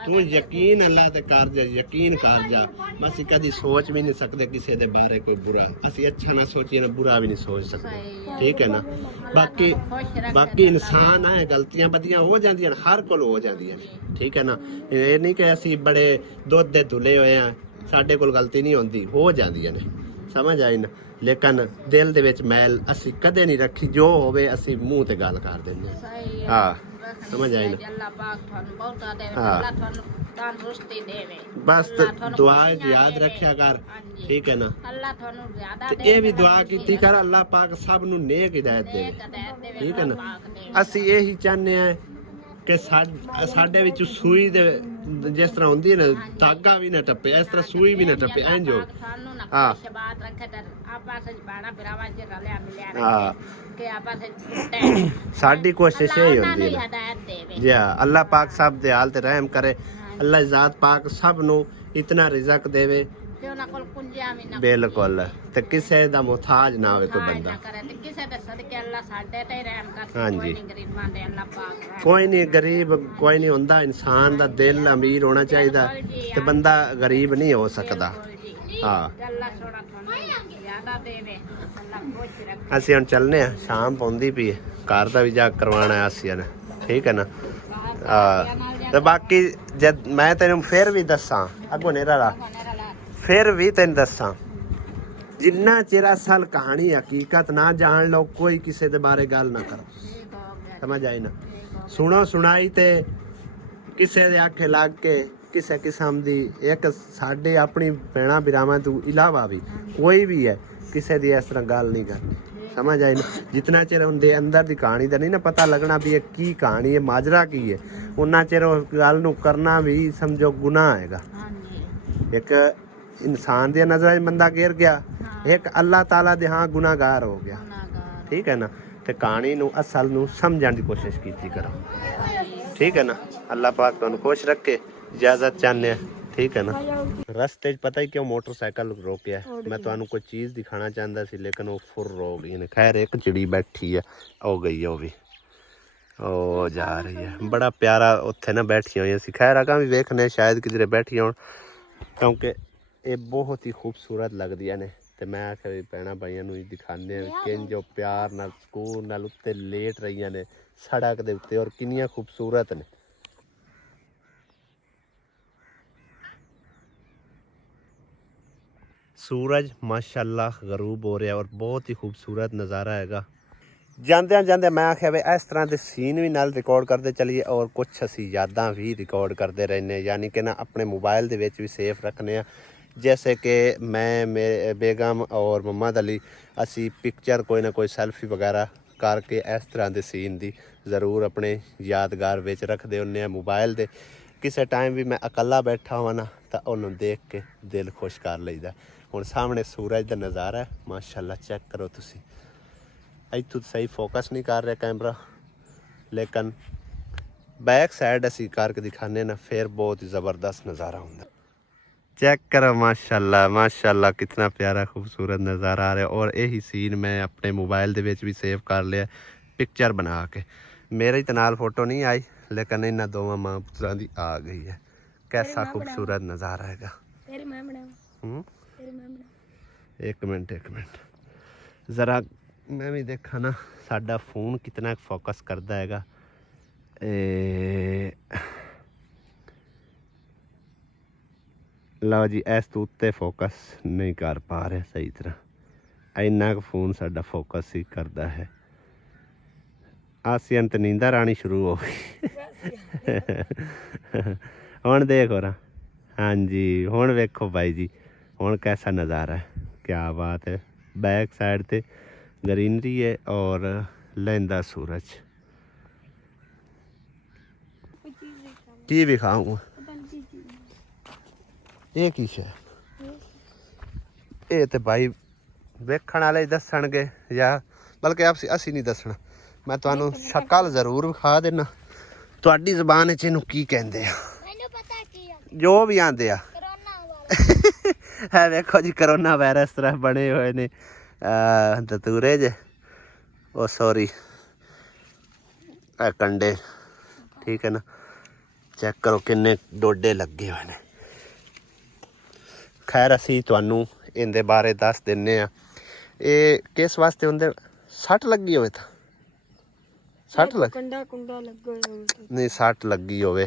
ਤੂੰ ਯਕੀਨ ਅੱਲਾਹ ਤੇ ਕਰ ਜਾ, ਯਕੀਨ ਕਰ ਜਾ। ਅਸੀਂ ਕਦੀ ਸੋਚ ਵੀ ਨਹੀਂ ਸਕਦੇ ਕਿਸੇ ਦੇ ਬਾਰੇ ਕੋਈ ਬੁਰਾ, ਅਸੀਂ ਅੱਛਾ ਨਾ ਸੋਚੀਏ ਨਾ ਬੁਰਾ ਵੀ ਨਹੀਂ ਸੋਚ ਸਕਦੇ, ਠੀਕ ਹੈ ਨਾ। ਬਾਕੀ ਇਨਸਾਨ ਹੈ, ਗਲਤੀਆਂ ਬਦੀਆਂ ਹੋ ਜਾਂਦੀਆਂ ਨੇ, ਹਰ ਕੋਲ ਹੋ ਜਾਂਦੀਆਂ ਨੇ, ਠੀਕ ਹੈ ਨਾ। ਇਹ ਨਹੀਂ ਕਿ ਅਸੀਂ ਬੜੇ ਦੁੱਧ ਦੇ ਧੁਲੇ ਹੋਏ ਆ, ਸਾਡੇ ਕੋਲ ਗਲਤੀ ਨਹੀਂ ਹੁੰਦੀ, ਹੋ ਜਾਂਦੀਆਂ ਨੇ, ਸਮਝ ਆਈ ਨਾ। ਲੇਕਿਨ ਦਿਲ ਦੇ ਵਿੱਚ ਮੈਲ ਅਸੀਂ ਕਦੇ ਨਹੀਂ ਰੱਖੀ, ਜੋ ਹੋਵੇ ਅਸੀਂ ਮੂੰਹ ਤੇ ਗੱਲ ਕਰ ਦਿੰਦੇ ਸਹੀ ਹਾਂ। ਸਮਝ ਆਈ ਨਾ? ਅੱਲਾਹ ਪਾਕ ਤੁਹਾਨੂੰ ਬਹੁਤਾ ਦੇਵੇ, ਹਾਂ। ਅੱਲਾਹ ਤੁਹਾਨੂੰ ਤੰਦਰੁਸਤੀ ਦੇਵੇ, ਬਸ ਅੱਲਾਹ ਤੁਹਾਨੂੰ ਦੁਆ ਖੁਸ਼ੀਆਂ ਯਾਦ ਦੇਵੇ। ਰੱਖਿਆ ਕਰ, ਹਾਂਜੀ। ਠੀਕ ਹੈ ਨਾ? ਅੱਲਾਹ ਤੁਹਾਨੂੰ ਜ਼ਿਆਦਾ ਤੇ ਦੇਵੇ, ਇਹ ਵੀ ਦੁਆ ਕੀਤੀ ਕਰ ਅੱਲਾਹ ਪਾਕ ਸਭ ਨੂੰ ਨੇਕ ਹਿਦਾਇਤ ਦੇਵੇ, ਹਦਾਇਤ ਦੇਵੇ, ਠੀਕ ਹੈ ਨਾ? ਅੱਲਾਹ ਪਾਕ ਦੇਵੇ। ਅਸੀਂ ਇਹੀ ਚਾਹੁੰਦੇ ਆ ਕਿ ਸਾਡੇ ਵਿੱਚ ਸੂਈ ਦੇ ਜਿਸ ਤਰ੍ਹਾਂ ਹੁੰਦੀ ਹੈ ਨਾ, ਧਾਗਾ ਵੀ ਨਾ ਟੱਪੇ, ਇਸ ਤਰ੍ਹਾਂ ਸੂਈ ਵੀ ਨਾ ਟੱਪੇ, ਇੰਜ ਹੋ। ਸਾਨੂੰ ਨਾ ਹਾਂ। ਸ਼ਬਾਤ ਰੱਖੇ ਤੇ ਆਪਸ ਵਿੱਚ ਬਾਣਾ ਬਿਰਾਵਾਂ ਚ ਰਲਿਆ ਮਿਲਿਆ ਹਾਂ। ਰੱਖੇ ਕਿ ਆਪਸ ਵਿੱਚ ਟੁੱਟੇ। ਸਾਡੀ ਕੋਸ਼ਿਸ਼ ਇਹ ਅੱਲਾਹ ਹੁੰਦੀ ਨੂੰ ਹੈ ਹਦਾਇਤ ਦੇਵੇ। ਜੀ ਹਾਂ, ਅੱਲਾਹ ਪਾਕ ਸਭ ਦੇ ਹਾਲ ਤੇ ਰਹਿਮ ਕਰੇ, ਅੱਲਾਹ ਜ਼ਾਤ ਪਾਕ ਸਭ ਨੂੰ ਇਤਨਾ ਰਿਜ਼ਕ ਦੇਵੇ, ਤੇ ਉਹਨਾਂ ਕੋਲ ਕੁੰਜਿਆ ਵੀ ਨਾ ਬਿਲਕੁਲ, ਤੇ ਕਿਸੇ ਦਾ ਮੁਹਤਾਜ ਨਾ ਹੋਵੇ ਕੋਈ ਨਾ ਬੰਦਾ। ਕਰੇ ਤੇ ਕਿਸੇ ਦੇ ਸਦਕੇ ਅੱਲਾਹ ਸਾਡੇ ਤੇ ਹੀ ਰਹਿਮ ਕਰ। ਹਾਂਜੀ। ਕੋਈ ਨਹੀਂ ਗਰੀਬਾਂ ਦੇ ਅੱਲਾਹ ਪਾਕ ਰਹਿਮ ਕੋਈ ਨਹੀਂ ਗਰੀਬ, ਕੋਈ ਨਹੀਂ ਹੁੰਦਾ, ਇਨਸਾਨ ਦਾ ਦਿਲ ਅਮੀਰ ਹੋਣਾ ਚਾਹੀਦਾ ਤੇ ਬੰਦਾ ਗਰੀਬ ਨਹੀਂ ਹੋ ਸਕਦਾ। ਕੋਈ ਜੀ। ਹਾਂ, ਅੱਲਾਹ ਸੋਹਣਾ ਤੁਹਾਨੂੰ ਜ਼ਿਆਦਾ ਦੇਵੇ, ਅੱਲਾਹ ਖੁਸ਼ ਰੱਖੇ। ਅਸੀਂ ਹੁਣ ਚੱਲਨੇ ਆ, ਸ਼ਾਮ ਪੌਂਦੀ ਪਈ ਹੈ, ਘਰ ਦਾ ਵੀ ਜਾ ਕਰਵਾਉਣਾ ਹੈ ਅਸੀਂ ਨੇ, ਠੀਕ ਹੈ ਨਾ? ਤੇ ਬਾਕੀ ਜਦ ਮੈਂ ਤੈਨੂੰ ਫਿਰ ਵੀ ਦੱਸਾਂ, ਅੱਗੋਂ ਨੇਰਾ ਲਾ, ਫਿਰ ਵੀ ਤੈਨੂੰ ਦੱਸਾਂ, ਜਿੰਨਾ ਚਿਰ ਅਸਲ ਕਹਾਣੀ ਹਕੀਕਤ ਨਾ ਜਾਣ ਲਓ, ਕੋਈ ਕਿਸੇ ਦੇ ਬਾਰੇ ਗੱਲ ਨਾ ਕਰੋ, ਸਮਝ ਆਈ ਨਾ? ਸੁਣੋ ਸੁਣਾਈ ਤੇ ਕਿਸੇ ਦੇ ਆਖੇ ਲੱਗ ਕੇ ਕਿਸੇ ਕਿਸਮ ਦੀ, ਇੱਕ ਸਾਡੇ ਆਪਣੀ ਭੈਣਾਂ ਬਿਰਾਵਾਂ ਤੋਂ ਇਲਾਵਾ ਵੀ ਕੋਈ ਵੀ ਹੈ ਕਿਸੇ ਦੀ ਇਸ ਤਰ੍ਹਾਂ ਗੱਲ ਨਹੀਂ ਕਰਨੀ, ਸਮਝ ਆਈ ਨਾ? ਜਿਤਨਾ ਚਿਰ ਉਹਦੇ ਅੰਦਰ ਦੀ ਕਹਾਣੀ ਦਾ ਨਹੀਂ ਨਾ ਪਤਾ ਲੱਗਣਾ ਵੀ ਇਹ ਕੀ ਕਹਾਣੀ ਹੈ, ਮਾਜਰਾ ਕੀ ਹੈ, ਉਹਨਾਂ ਚਿਰ ਉਸ ਗੱਲ ਨੂੰ ਕਰਨਾ ਵੀ ਸਮਝੋ ਗੁਨਾਹ ਹੈਗਾ। ਇੱਕ ਇਨਸਾਨ ਦੀ ਨਜ਼ਰਾਂ 'ਚ ਬੰਦਾ ਗਿਰ ਗਿਆ, ਇੱਕ ਅੱਲਾਹ ਤਾਲਾ ਦੇ ਹਾਂ ਗੁਨਾਹਗਾਰ ਹੋ ਗਿਆ, ਠੀਕ ਹੈ ਨਾ? ਤੇ ਕਹਾਣੀ ਨੂੰ ਅਸਲ ਨੂੰ ਸਮਝਣ ਦੀ ਕੋਸ਼ਿਸ਼ ਕੀਤੀ ਕਰੋ, ਠੀਕ ਹੈ ਨਾ? ਅੱਲਾਹ ਪਾਕ ਤੁਹਾਨੂੰ ਖੁਸ਼ ਰੱਖੇ, ਇਜਾਜ਼ਤ ਚਾਹੁੰਦੇ ਆ, ਠੀਕ ਹੈ ਨਾ? ਰਸਤੇ 'ਚ ਪਤਾ ਹੀ ਕਿਉਂ ਮੋਟਰਸਾਈਕਲ ਰੋਕਿਆ, ਮੈਂ ਤੁਹਾਨੂੰ ਕੋਈ ਚੀਜ਼ ਦਿਖਾਣਾ ਚਾਹੁੰਦਾ ਸੀ ਲੇਕਿਨ ਉਹ ਫੁਰ ਰੋ ਗਈ ਨੇ। ਖੈਰ ਇੱਕ ਚਿੜੀ ਬੈਠੀ ਹੈ, ਉਹ ਗਈ ਹੈ, ਉਹ ਵੀ ਉਹ ਜਾ ਰਹੀ ਹੈ, ਬੜਾ ਪਿਆਰਾ ਉੱਥੇ ਨਾ ਬੈਠੀਆਂ ਹੋਈਆਂ ਸੀ। ਖੈਰ ਅਗਾਂ ਵੀ ਵੇਖਨੇ ਸ਼ਾਇਦ ਕਿਧਰੇ ਬੈਠੀ ਹੋਣ, ਕਿਉਂਕਿ ਇਹ ਬਹੁਤ ਹੀ ਖੂਬਸੂਰਤ ਲੱਗਦੀਆਂ ਨੇ। ਤੇ ਮੈਂ ਆਖਿਆ ਵੀ ਭੈਣਾਂ ਭਾਈਆਂ ਨੂੰ ਹੀ ਦਿਖਾਉਂਦੇ ਹਾਂ ਕਿ ਜੋ ਪਿਆਰ ਨਾਲ ਸਕੂਨ ਨਾਲ ਉੱਤੇ ਲੇਟ ਰਹੀਆਂ ਨੇ ਸੜਕ ਦੇ ਉੱਤੇ, ਔਰ ਕਿੰਨੀਆਂ ਖੂਬਸੂਰਤ ਨੇ। सूरज माशाल्लाह गरूब हो रहा और बहुत ही खूबसूरत नज़ारा हैगा। ਜਾਂਦਿਆਂ ਜਾਂਦੇ ਮੈਂ ਆਖਿਆ ਵੀ ਇਸ ਤਰ੍ਹਾਂ ਦੇ ਸੀਨ ਵੀ ਨਾਲ ਰਿਕਾਰਡ ਕਰਦੇ ਚਲੀਏ ਔਰ ਕੁਝ ਅਸੀਂ ਯਾਦਾਂ ਵੀ ਰਿਕਾਰਡ ਕਰਦੇ ਰਹਿੰਦੇ, ਯਾਨੀ ਕਿ ਨਾ ਆਪਣੇ ਮੋਬਾਈਲ ਦੇ ਵਿੱਚ ਵੀ ਸੇਫ ਰੱਖਨੇ ਆ। जैसे कि मैं बेगम और मोहम्मद अली असी पिक्चर कोई ना कोई सैल्फी वगैरह करके इस तरह के सीन की ज़रूर अपने यादगार विच रखते होंने मोबाइल दे। किसी टाइम भी मैं अकेला बैठा हुआ ना तो उन्होंने देख के दिल खुश कर लईदा। हुण सामने सूरज का नज़ारा है माशाल्लाह, चेक करो तुसी। इत्थों सही फोकस नहीं कर रहा कैमरा, लेकिन बैक साइड असी करके दिखाने ना फिर बहुत ही ज़बरदस्त नज़ारा होंदा। चेक करो माशाल्लाह माशाल्लाह, कितना प्यारा खूबसूरत नज़ारा आ रहा है। और यही सीन मैं अपने मोबाइल दे विच भी सेव कर लिया पिक्चर बना के। मेरे तो नाल फोटो नहीं आई लेकिन इन्होंने दोवां मां पुत्रां दी आ गई है। कैसा खूबसूरत नज़ारा हैगा। एक मिनट ज़रा मैं भी देखा ना साडा फोन कितना फोकस करता हैगा। लो जी, इस तो उत्ते फोकस नहीं कर पा रहे सही तरह, इन्ना क फोन साडा फोकस ही करता है। आसियन तो नींदर आनी शुरू हो गई। हुण देखो ना, हाँ जी हुण वेखो भाई जी, हुण कैसा नज़ारा है, क्या बात है। बैक साइड ते ग्रीनरी है और लहंदा सूरज। की विखाऊँ ये की है, ये तो भाई वेखण वाले दसणगे, या बल्कि असी नहीं दसना। मैं तुहानू शक्ल जरूर विखा देना, तुहाडी ज़बान च इहनू की कहंदे आ, जो भी आंदे आ। है वेखो जी, करोना वायरस तरह बने हुए ने दतूरे जे, ओ सॉरी कंडे, ठीक है ना। चेक करो किन्ने डोडे लगे हुए ने। खैर असी तुहानू इहदे बारे दस दिन्ने आ। ये किस वास्ते हुंदे, सट लगी होवे तां सट लग नहीं सट लगी होवे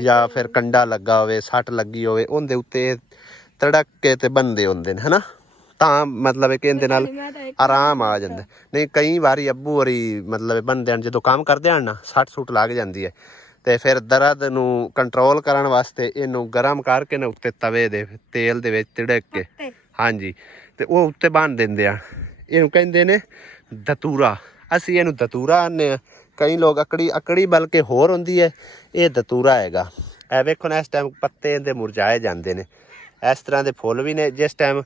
या फिर कंडा लगा होवे, सट लगी होवे, उहदे उत्ते तड़क के ते बनदे हुंदे ने, है ना, ਤਾਂ ਮਤਲਬ ਕਿ ਇਹਦੇ ਨਾਲ ਆਰਾਮ ਆ ਜਾਂਦਾ। ਨਹੀਂ ਕਈ ਵਾਰੀ ਅੱਬੂ ਹੋਰੀ ਮਤਲਬ ਬੰਦਿਆਂ ਜਦੋਂ ਕੰਮ ਕਰਦੇ ਹਨ ਨਾ ਸੱਟ ਸੁੱਟ ਲੱਗ ਜਾਂਦੀ ਹੈ ਤੇ ਫਿਰ ਦਰਦ ਨੂੰ ਕੰਟਰੋਲ ਕਰਨ ਵਾਸਤੇ ਇਹਨੂੰ ਗਰਮ ਕਰਕੇ ਨਾ ਉੱਤੇ ਤਵੇ ਦੇ ਤੇਲ ਦੇ ਵਿੱਚ ਤਿੜਕ ਕੇ ਹਾਂਜੀ ਤੇ ਉਹ ਉੱਤੇ ਬੰਨ ਦਿੰਦੇ ਆ। ਇਹਨੂੰ ਕਹਿੰਦੇ ਨੇ ਦਤੂਰਾ, ਅਸੀਂ ਇਹਨੂੰ ਦਤੂਰਾ ਆਨੇ ਆ। ਕਈ ਲੋਕ ਅਕੜੀ ਬਲਕਿ ਹੋਰ ਹੁੰਦੀ ਹੈ, ਇਹ ਦਤੂਰਾ ਹੈਗਾ। ਇਹ ਵੇਖੋ ਨਾ ਇਸ ਟਾਈਮ ਪੱਤੇ ਇਹਦੇ ਮੁਰਝਾਏ ਜਾਂਦੇ ਨੇ। ਇਸ ਤਰ੍ਹਾਂ ਦੇ ਫੁੱਲ ਵੀ ਨੇ ਜਿਸ ਟਾਈਮ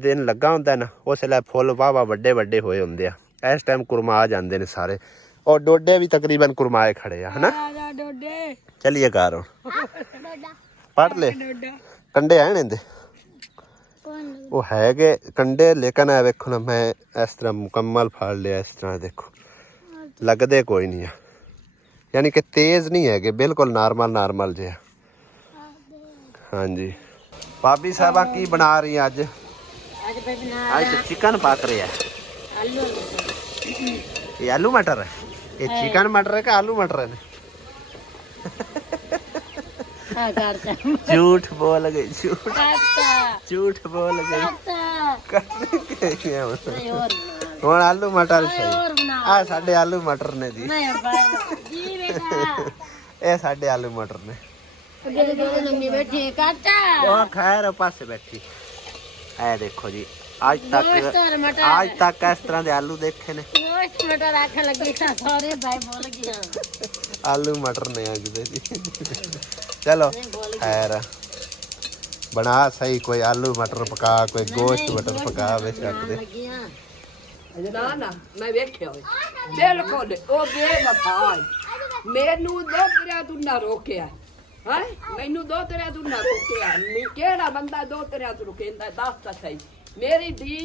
ਦਿਨ ਲੱਗਾ ਹੁੰਦਾ ਨਾ ਉਸ ਵੇਲੇ ਫੁੱਲ ਵਾਹ ਵੱਡੇ ਵੱਡੇ ਹੋਏ ਹੁੰਦੇ ਆ। ਇਸ ਟਾਈਮ ਕੁਰਮਾ ਜਾਂਦੇ ਨੇ ਸਾਰੇ, ਔਰ ਡੋਡੇ ਵੀ ਤਕਰੀਬਨ ਕੁਰਮਾਏ ਖੜੇ ਆ ਹਨਾ। ਚਲਿਏ ਘਰ ਪੜ ਲੈ ਕੰਡੇ ਆਣ ਇਹਦੇ ਉਹ ਹੈਗੇ ਕੰਡੇ ਲੇਕਿਨ ਇਹ ਵੇਖੋ ਨਾ ਮੈਂ ਇਸ ਤਰ੍ਹਾਂ ਮੁਕੰਮਲ ਫੜ ਲਿਆ। ਇਸ ਤਰ੍ਹਾਂ ਦੇਖੋ ਲੱਗਦੇ ਕੋਈ ਨਹੀਂ ਆ, ਯਾਨੀ ਕਿ ਤੇਜ਼ ਨਹੀਂ ਹੈਗੇ, ਬਿਲਕੁਲ ਨਾਰਮਲ ਜਿਹਾ। ਹਾਂਜੀ ਭਾਬੀ ਸਾਹਿਬਾ ਕੀ ਬਣਾ ਰਹੀ ਅੱਜ? ਅੱਜ चिकन पक रहा है। ये आलू मटर है, ये चिकन मटर है कि आलू मटर है? झूठ बोल गई, झूठ बोल गई। ਹੁਣ ਆਲੂ ਮਟਰ ਸਹੀ ਆ ਸਾਡੇ ਆਲੂ ਮਟਰ ਨੇ ਜੀ। ਇਹ ਸਾਡੇ ਆਲੂ ਮਟਰ ਨੇ। ਉਹ ਖੈਰ ਪਾਸੇ ਬੈਠੀ। ਇਹ ਦੇਖੋ ਜੀ आज तक इस तरह के आलू देखे ने। आलू मटर ने आखदे जी। चलो खैर बना सही, कोई आलू मटर पका, कोई गोश्त मटर पका बेशक दे। ना ना मैं वेख्या बिल्कुल ओ बेवफाई मैनू दो तेरा तू ना रोकिया है, मैनू दो तेरा तू ना रोकिया। केड़ा बंदा दो तेरा तू रोकेंदा दस ता सही। मेरी धी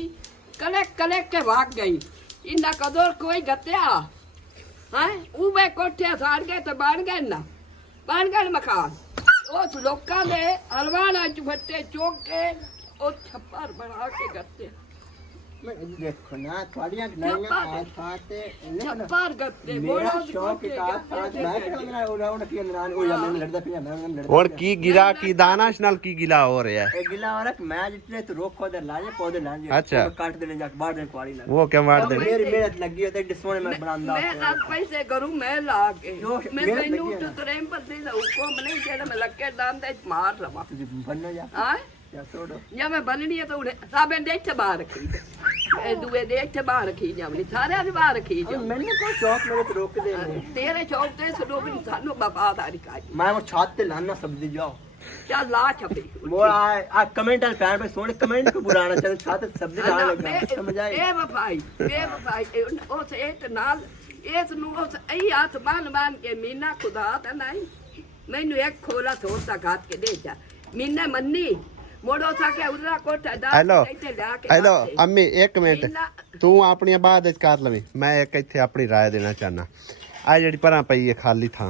कलक के भाग गई, इन्ना कदर कोई गत्या है। उबे कोठे साड़ गए तो बन गए मकान। उस लोकां दे हलवाना च फट्टे चोक के ओ छप्पर बना के गत्ते। देखो ना थोड़ियां नईयां आसां ते छप्पर गत्ते बोलो शौक का आज मैं कहना उड़ा की नरान हो जाने लड़दा पिया मैं। और की गिरा की दानाश नाल की गिला हो रहा है? गिला हो रहा मैं जितने तो रोक पौधे लाए पौधे लाए। अच्छा काट देने जाके बाहर दे पाड़ी ना वो क्या मार दे। मेरी मेहनत लगी है ते सोने में बनांदा मैं आज पैसे करूं मैं ला के मैं मैनू तो ट्रेन पर दे हुक्म नहीं जेड़ा मैं लगे दान दे मार लवा बनना जा। हां या छोड़ो या मैं बननी है तो साबे दे इत्थे बाहर रखी ए दुए दे इत्थे बाहर रखी जावनी सारे दे बाहर रखी जा। मैंने कोई शौक मेरे तो रोक दे तेरे शौक ते सडो भी सानू वफादारी का मैं वो छत ते लाना सब्जी जाओ चल ला छपे वो आ कमेंट al पैर पे सोने कमेंट को बुलाना चल छत सब्जी डाल लगा समझ आई ए वफाई उस एक नाल इस नु उस आई हाथ बान के मीना खुदा ता नहीं मैनू एक खोला थोड़ा घात के दे जा मीना मन्नी हेलो अम्मी एक मिनट तू अपनी बात कर लवी मैं एक इत्थे अपनी राय देना चाहना। आ जिहड़ी भरा पई है खाली थां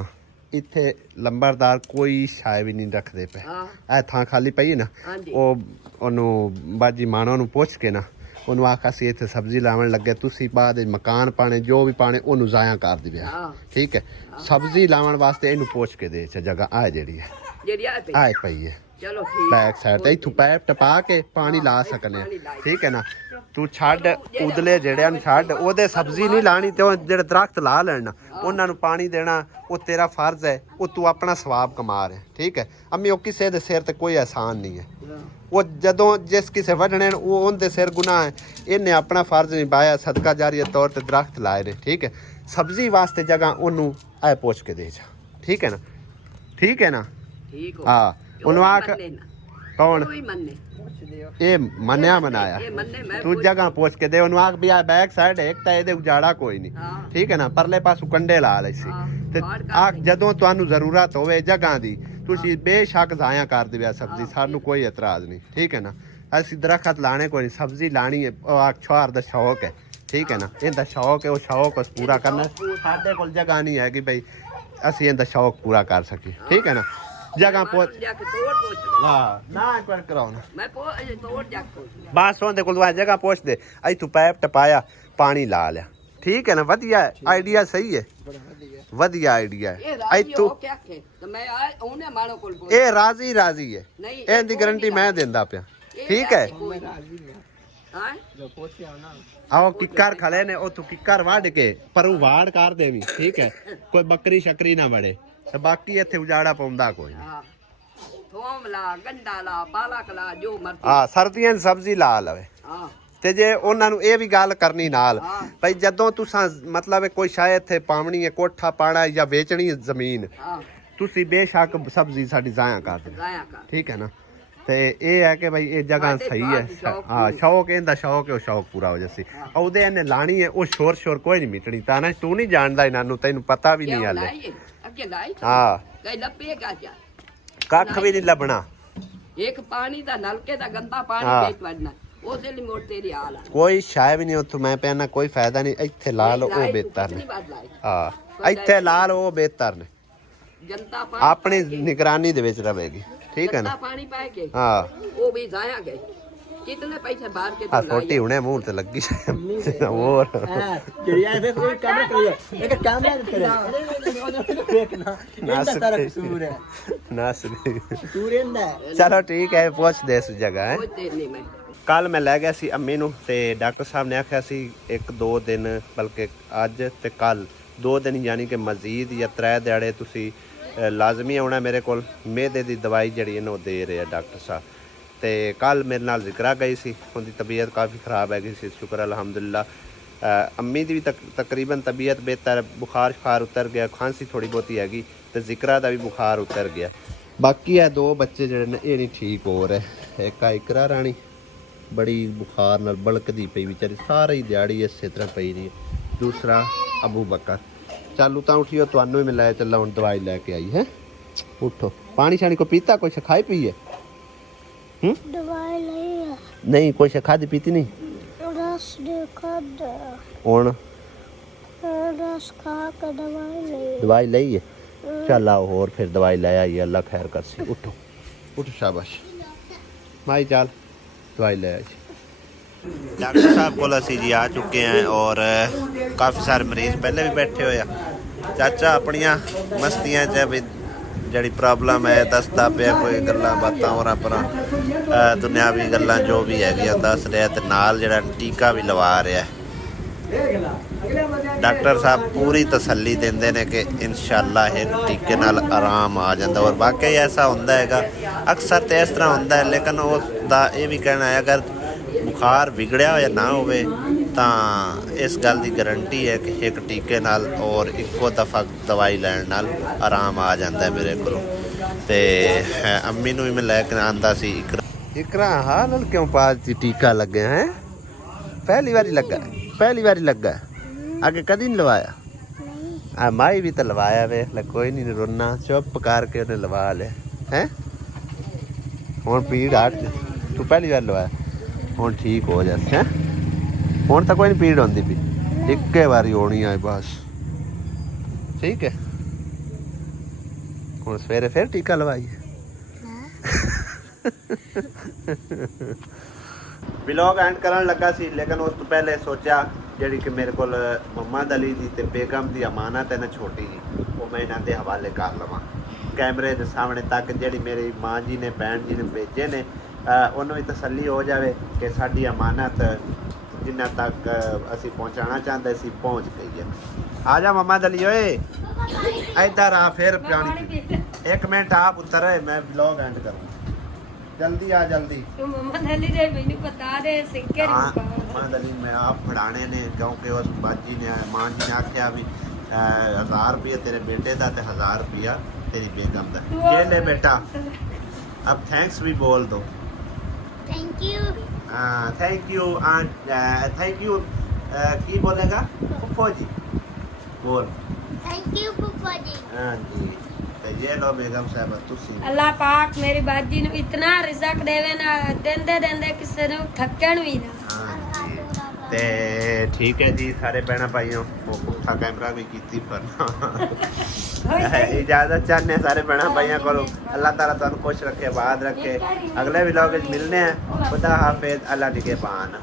इत्थे लंबरदार कोई शाय भी नहीं रखदे पे। आ थां खाली पई है ना ओनू बाजी मानो नू पुछ के ना ओनू आख असीं इत्थे सब्जी लावन लगे तुसीं बाद मकान पाने जो भी पाने ओनू जाया कर दिया। ठीक है सब्जी लावन वास्ते इनू पुछ के दे जगह आ जिहड़ी है आ पई है चलो बैक साइड ते इथों पैप टपा के पानी ला सकने। ठीक है ना तू छड़ उदले जेड़े छड़ ओदे सब्जी नहीं लानी ते जेड़े दरख्त ला लेना उन्हां नू पानी देना वो तेरा फर्ज है। वो तू अपना सवाब कमा रहे। ठीक है अम्मी वो किसी दे सिर ते कोई एहसान नहीं है। वो जदों जिस किसे वढ़ने वो उनके सिर गुनाह है। इन्हें अपना फर्ज निभाया सदका जारी तौर पर दरख्त लाए ने। ठीक है सब्जी वास्ते जगह ओनू आए पुछ के दे जा। ठीक है ना हाँ उन्होंने आख कौन ये मन्या मनाया तू जगह पूछ के दे उन्होंने आख भी आ बैक साइड एक ता ये उजाड़ा कोई नहीं। ठीक है ना परले पासों कंडे ला ले सी ते आख जदों तुहानू जरूरत होवे जगह दी तुसी बेशक जाया कर दिया सब्जी सानू कोई एतराज नहीं। ठीक है ना असी दरख्त लाने कोई नहीं सब्जी लानी है आख छुआर दा शौक है। ठीक है ना इनका शौक है वो शौक उस पूरा करना साडे कोल जगह नहीं है कि भाई असी इनका शौक पूरा कर सके। ठीक है ना जगह पहुंच बस होंदे कोल जगह पहुंच दे इथों पैप टपाया पानी ला लिया। ठीक है ना वधिया आइडिया सही है वधिया आइडिया है। इथों ए राजी है इनकी गारंटी मैं देंदा पिया। ठीक है ਹਾਂ ਆਓ ਕਿੱਕਰ ਖਲੇ ਨੇ ਉਹ ਤੂੰ ਕਿੱਕਰ ਵੱਢ ਕੇ ਪਰ ਉਹ ਵਾੜ ਕਰ ਦੇਵੀਂ ਠੀਕ ਹੈ ਕੋਈ ਬੱਕਰੀ ਸ਼ਕਰੀ ਨਾ ਵੜੇ ਤੇ ਬਾਕੀ ਇੱਥੇ ਉਜਾੜਾ ਪਾਉਂਦਾ ਕੋਈ ਨਹੀਂ ਹਾਂ ਥੋਮ ਲਾ ਗੰਡਾ ਲਾ ਪਾਲਕ ਲਾ ਜੋ ਮਰਜ਼ੀ ਹਾਂ ਸਰਦੀਆਂ ਦੀ ਸਬਜ਼ੀ ਲਾ ਲਵੇ ਹਾਂ ਤੇ ਜੇ ਉਹਨਾਂ ਨੂੰ ਇਹ ਵੀ ਗੱਲ ਕਰਨੀ ਨਾਲ ਭਈ ਜਦੋਂ ਤੁਸੀਂ ਮਤਲਬ ਕੋਈ ਸ਼ਾਇਦ ਇੱਥੇ ਪਾਵਣੀ ਹੈ ਕੋਠਾ ਪਾਣਾ ਜਾਂ ਵੇਚਣੀ ਹੈ ਜ਼ਮੀਨ ਹਾਂ ਤੁਸੀਂ ਬੇਸ਼ੱਕ ਸਬਜ਼ੀ ਸਾਡੀ ਜ਼ਾਇਆ ਕਰ ਦਿਓ ਗਾਇਆ ਕਰ ਠੀਕ ਹੈ ਨਾ ਤੇ ਇਹ ਹੈ ਕਿ ਭਾਈ ਇਹ ਜਗ੍ਹਾ ਸਹੀ ਹੈ ਹਾਂ ਸ਼ੌਕ ਇਹਦਾ ਸ਼ੌਕ ਹੈ ਉਹ ਸ਼ੌਕ ਪੂਰਾ ਹੋ ਜਾਸੀ ਉਹਦੇ ਇਹਨੇ ਲਾਣੀ ਹੈ ਉਹ ਸ਼ੋਰ ਕੋਈ ਨਹੀਂ ਮਿਟਣੀ ਤਾਂ ਨਾ ਤੂੰ ਨਹੀਂ ਜਾਣਦਾ ਇਹਨਾਂ ਨੂੰ ਤੈਨੂੰ ਪਤਾ ਵੀ ਨਹੀਂ ਹਾਲੇ ਅੱਗੇ ਲਾਈ ਹਾਂ ਕਈ ਲੱਪੇ ਕਾ ਜਾ ਕੱਖ ਵੀ ਨਹੀਂ ਲੱਭਣਾ ਇੱਕ ਪਾਣੀ ਦਾ ਨਲਕੇ ਦਾ ਗੰਦਾ ਪਾਣੀ ਵੇਚ ਵੜਨਾ ਉਸੇ ਲਈ ਮੋੜ ਤੇਰੀ ਹਾਲ ਆ ਕੋਈ ਸ਼ਾਇ ਵੀ ਨਹੀਂ ਉੱਥੋਂ ਮੈਂ ਪੈਣਾ ਕੋਈ ਫਾਇਦਾ ਨਹੀਂ ਇੱਥੇ ਲਾ ਲਓ ਉਹ ਬਿਹਤਰ ਨੇ ਹਾਂ ਇੱਥੇ ਲਾ ਲਓ ਉਹ ਬਿਹਤਰ ਨੇ ਜਨਤਾ ਪਾਣੀ ਆਪਣੀ ਨਿਗਰਾਨੀ ਦੇ ਵਿੱਚ ਰਹੇਗੀ ਠੀਕ ਹੈ ਨਾ ਪਾਣੀ ਪਾ ਕੇ ਹਾਂ ਉਹ ਵੀ ਜ਼ਾਇਆ ਗਏ ਕਿਤਨੇ ਪੈਸੇ ਬਾਹਰ ਕੇ ਆ ਛੋਟੀ ਹੁਣੇ ਮੂੰਹ ਤੇ ਲੱਗੀ ਹੋਰ ਚਿੜੀਆ ਵੇ ਕੋਈ ਕੰਮ ਕਰੀਏ ਇੱਕ ਕੈਮਰਾ ਕਰੇ ਦੇਖਣਾ ਇਹਦਾ ਸਾਰਾ ਕਸੂਰ ਹੈ ਨਾਸ ਕਸੂਰ ਇਹਦਾ ਚਲੋ ਠੀਕ ਹੈ ਪੁੱਛ ਦੇ ਇਸ ਜਗ੍ਹਾ ਹੈ ਉਹ ਤੇਰੀ ਮੈਂ ਕੱਲ ਮੈਂ ਲੈ ਗਿਆ ਸੀ ਅੰਮੀ ਨੂੰ ਤੇ ਡਾਕਟਰ ਸਾਹਿਬ ਨੇ ਆਖਿਆ ਸੀ 1-2 ਦਿਨ ਬਲਕਿ ਅੱਜ ਤੇ ਕੱਲ 2 ਦਿਨ ਯਾਨੀ ਕਿ ਮਜ਼ੀਦ ਜਾਂ 3 ਦਿਹਾੜੇ ਤੁਸੀਂ ਲਾਜ਼ਮੀ ਆਉਣਾ ਮੇਰੇ ਕੋਲ ਮਿਹਦੇ ਦੀ ਦਵਾਈ ਜਿਹੜੀ ਇਹਨੂੰ ਦੇ ਰਹੇ ਆ ਡਾਕਟਰ ਸਾਹਿਬ ਤੇ ਕੱਲ ਮੇਰੇ ਨਾਲ ਜ਼ਿਕਰਾ ਗਈ ਸੀ ਉਹਦੀ ਤਬੀਅਤ ਕਾਫੀ ਖਰਾਬ ਹੈਗੀ ਸੀ ਸ਼ੁਕਰ ਅਲਹਮਦੁਲਿਲਾ ਅੰਮੀ ਦੀ ਵੀ ਤਕਰੀਬਨ ਤਬੀਅਤ ਬਿਹਤਰ ਬੁਖਾਰ ਉਤਰ ਗਿਆ ਖਾਂਸੀ ਥੋੜੀ ਬਹੁਤੀ ਹੈਗੀ ਤੇ ਜ਼ਿਕਰਾ ਦਾ ਵੀ ਬੁਖਾਰ ਉਤਰ ਗਿਆ ਬਾਕੀ ਇਹ 2 ਬੱਚੇ ਜਿਹੜੇ ਨੇ ਇਹ ਨਹੀਂ ਠੀਕ ਹੋ ਰਹੇ ਇੱਕ ਆ ਇਕਰਾ ਰਾਣੀ ਬੜੀ ਬੁਖਾਰ ਨਾਲ ਬਲਕਦੀ ਪਈ ਵਿਚਾਰੀ ਸਾਰੀ ਦਿਹਾੜੀ ਇਸੇ ਤਰ੍ਹਾਂ ਪਈ ਰਹੀ ਦੂਸਰਾ ਅਬੂ ਬਕਰ ਚਾਲੂ ਤਾਂ ਉਠਿਓ ਤੁਹਾਨੂੰ ਹੀ ਮਿਲਾਇਆ ਚੱਲਾ ਹੁਣ ਦਵਾਈ ਲੈ ਕੇ ਆਈ ਹੈ ਉਠੋ ਪਾਣੀ ਛਾਣੀ ਕੋ ਪੀਤਾ ਕੁਛ ਖਾਈ ਪੀ ਹੈ ਦਵਾਈ ਲਈ ਨਹੀਂ ਕੁਛ ਖਾਦੀ ਪੀਤੀ ਨਹੀਂ ਰਸ ਦੇ ਕੱਢ ਹੁਣ ਰਸ ਖਾ ਕੇ ਦਵਾਈ ਲਈ ਹੈ ਚੱਲ ਆਓ ਹੋਰ ਫਿਰ ਦਵਾਈ ਲੈ ਆਈ ਅੱਲਾ ਖੈਰ ਕਰਸੀ ਉਠੋ ਉਠੋ ਸ਼ਾਬਾਸ਼ ਮਾਈ ਚੱਲ ਦਵਾਈ ਲੈ ਆਈ डॉक्टर साहब को असी जी आ चुके हैं और काफ़ी सारे मरीज पहले भी बैठे हुए चाचा अपनिया मस्तियां च भी जड़ी प्रॉब्लम है दसदा पिया कोई गल्लां बातां होरां परां दुनियावी गल्लां जो भी हैगियां दस रहा ते नाल जड़ा टीका भी लवा रहा डॉक्टर साहब पूरी तसल्ली देंदे ने कि इंशाअल्लाह एक टीके नाल आराम आ जाता और वाकई ऐसा होंदा हैगा अक्सर तो इस तरह होंदा है लेकिन उसदा ये भी कहना है अगर बुखार बिगड़िया या ना होवे ਤਾਂ ਇਸ ਗੱਲ ਦੀ ਗਾਰੰਟੀ ਹੈ ਕਿ ਇੱਕ ਟੀਕੇ ਨਾਲ ਔਰ ਇੱਕੋ ਦਫਾ ਦਵਾਈ ਲੈਣ ਨਾਲ ਆਰਾਮ ਆ ਜਾਂਦਾ ਮੇਰੇ ਕੋਲੋਂ ਤੇ ਅੰਮੀ ਨੂੰ ਵੀ ਮੈਂ ਲੈ ਕੇ ਆਂਦਾ ਸੀ ਇਕਰਾ ਹਾਂ ਨਾਲ ਕਿਉਂ ਪਾਤੀ ਟੀਕਾ ਲੱਗਿਆ ਹੈ ਪਹਿਲੀ ਵਾਰੀ ਲੱਗਾ ਅੱਗੇ ਕਦੀ ਨਹੀਂ ਲਵਾਇਆ ਆ ਮਾਈ ਵੀ ਤਾਂ ਲਵਾਇਆ ਵੇਖ ਲੈ ਕੋਈ ਨਹੀਂ ਰੋਣਾ ਚੁੱਪ ਕਰਕੇ ਉਹਨੇ ਲਵਾ ਲਿਆ ਹੈ ਹੁਣ ਪੀੜ ਹਟ ਤੂੰ ਪਹਿਲੀ ਵਾਰ ਲਵਾਇਆ ਹੁਣ ਠੀਕ ਹੋ ਜਾਸ ਹੈ ਹੁਣ ਤਾਂ ਕੋਈ ਨਹੀਂ ਪੀੜ ਹੁੰਦੀ ਪਈ ਇੱਕੇ ਵਾਰੀ ਹੋਣੀ ਆ ਬਸ ਠੀਕ ਹੈ ਹੁਣ ਸਵੇਰੇ ਫਿਰ ਟੀਕਾ ਲਵਾਈਏ ਵਲੌਗ ਐਂਡ ਕਰਨ ਲੱਗਾ ਸੀ ਲੇਕਿਨ ਉਸ ਤੋਂ ਪਹਿਲੇ ਸੋਚਿਆ ਜਿਹੜੀ ਕਿ ਮੇਰੇ ਕੋਲ ਮੁਹੰਮਦ ਅਲੀ ਦੀ ਤੇ ਬੇਗਮ ਦੀ ਅਮਾਨਤ ਹੈ ਨਾ ਛੋਟੀ ਜੀ ਉਹ ਮੈਂ ਇਹਨਾਂ ਦੇ ਹਵਾਲੇ ਕਰ ਲਵਾਂ ਕੈਮਰੇ ਦੇ ਸਾਹਮਣੇ ਤੱਕ ਜਿਹੜੀ ਮੇਰੀ ਮਾਂ ਜੀ ਨੇ ਭੈਣ ਜੀ ਨੇ ਭੇਜੇ ਨੇ ਉਹਨੂੰ ਵੀ ਤਸੱਲੀ ਹੋ ਜਾਵੇ ਕਿ ਸਾਡੀ ਅਮਾਨਤ ਜਿੰਨਾ ਤੱਕ ਅਸੀਂ ਪਹੁੰਚਾਉਣਾ ਚਾਹੁੰਦੇ ਸੀ ਪਹੁੰਚ ਗਈ ਹੈ ਆ ਜਾ ਮੁਹੰਮਦ ਅਲੀ ਓਏ ਇੱਧਰ ਆ ਫਿਰ ਪਾਣੀ ਇੱਕ ਮਿੰਟ ਆਪ ਉਤਰ ਮੈਂ ਵਲੌਗ ਐਂਡ ਕਰਾਂ जल्दी आ जल्दी मोहम्मद अली दे मैनू बता दे सिक्के मोहम्मद अली मैं आप फड़ाने ने क्योंकि उस बाजी ने मां जी ने आख्या भी 1000 रुपया तेरे बेटे का ते 1000 रुपया तेरी बेगम का ये ले बेटा अब थैंक्स भी बोल दो थैंक यू थैंक यू की बोलेगा पुप्पो जी बोल थैंक यू पुप्पो जी हाँ जी ये लो बेगम साहब तुसी अल्लाह पाक मेरी बाजी नु इतना रिज़क देवे ना देंदे देंदे किसे नु थकण भी ना हाँ जी ते ठीक है जी सारे भैन भाइयों वो पुट्ठा कैमरा भी कीती पर इजाजत चाहने सारे भैन भाइयों को अल्लाह ताला तुहानू खुश रखे आबाद रखे अगले व्लॉग में मिलने हैं खुदा हाफिज अल्लाह निगहबान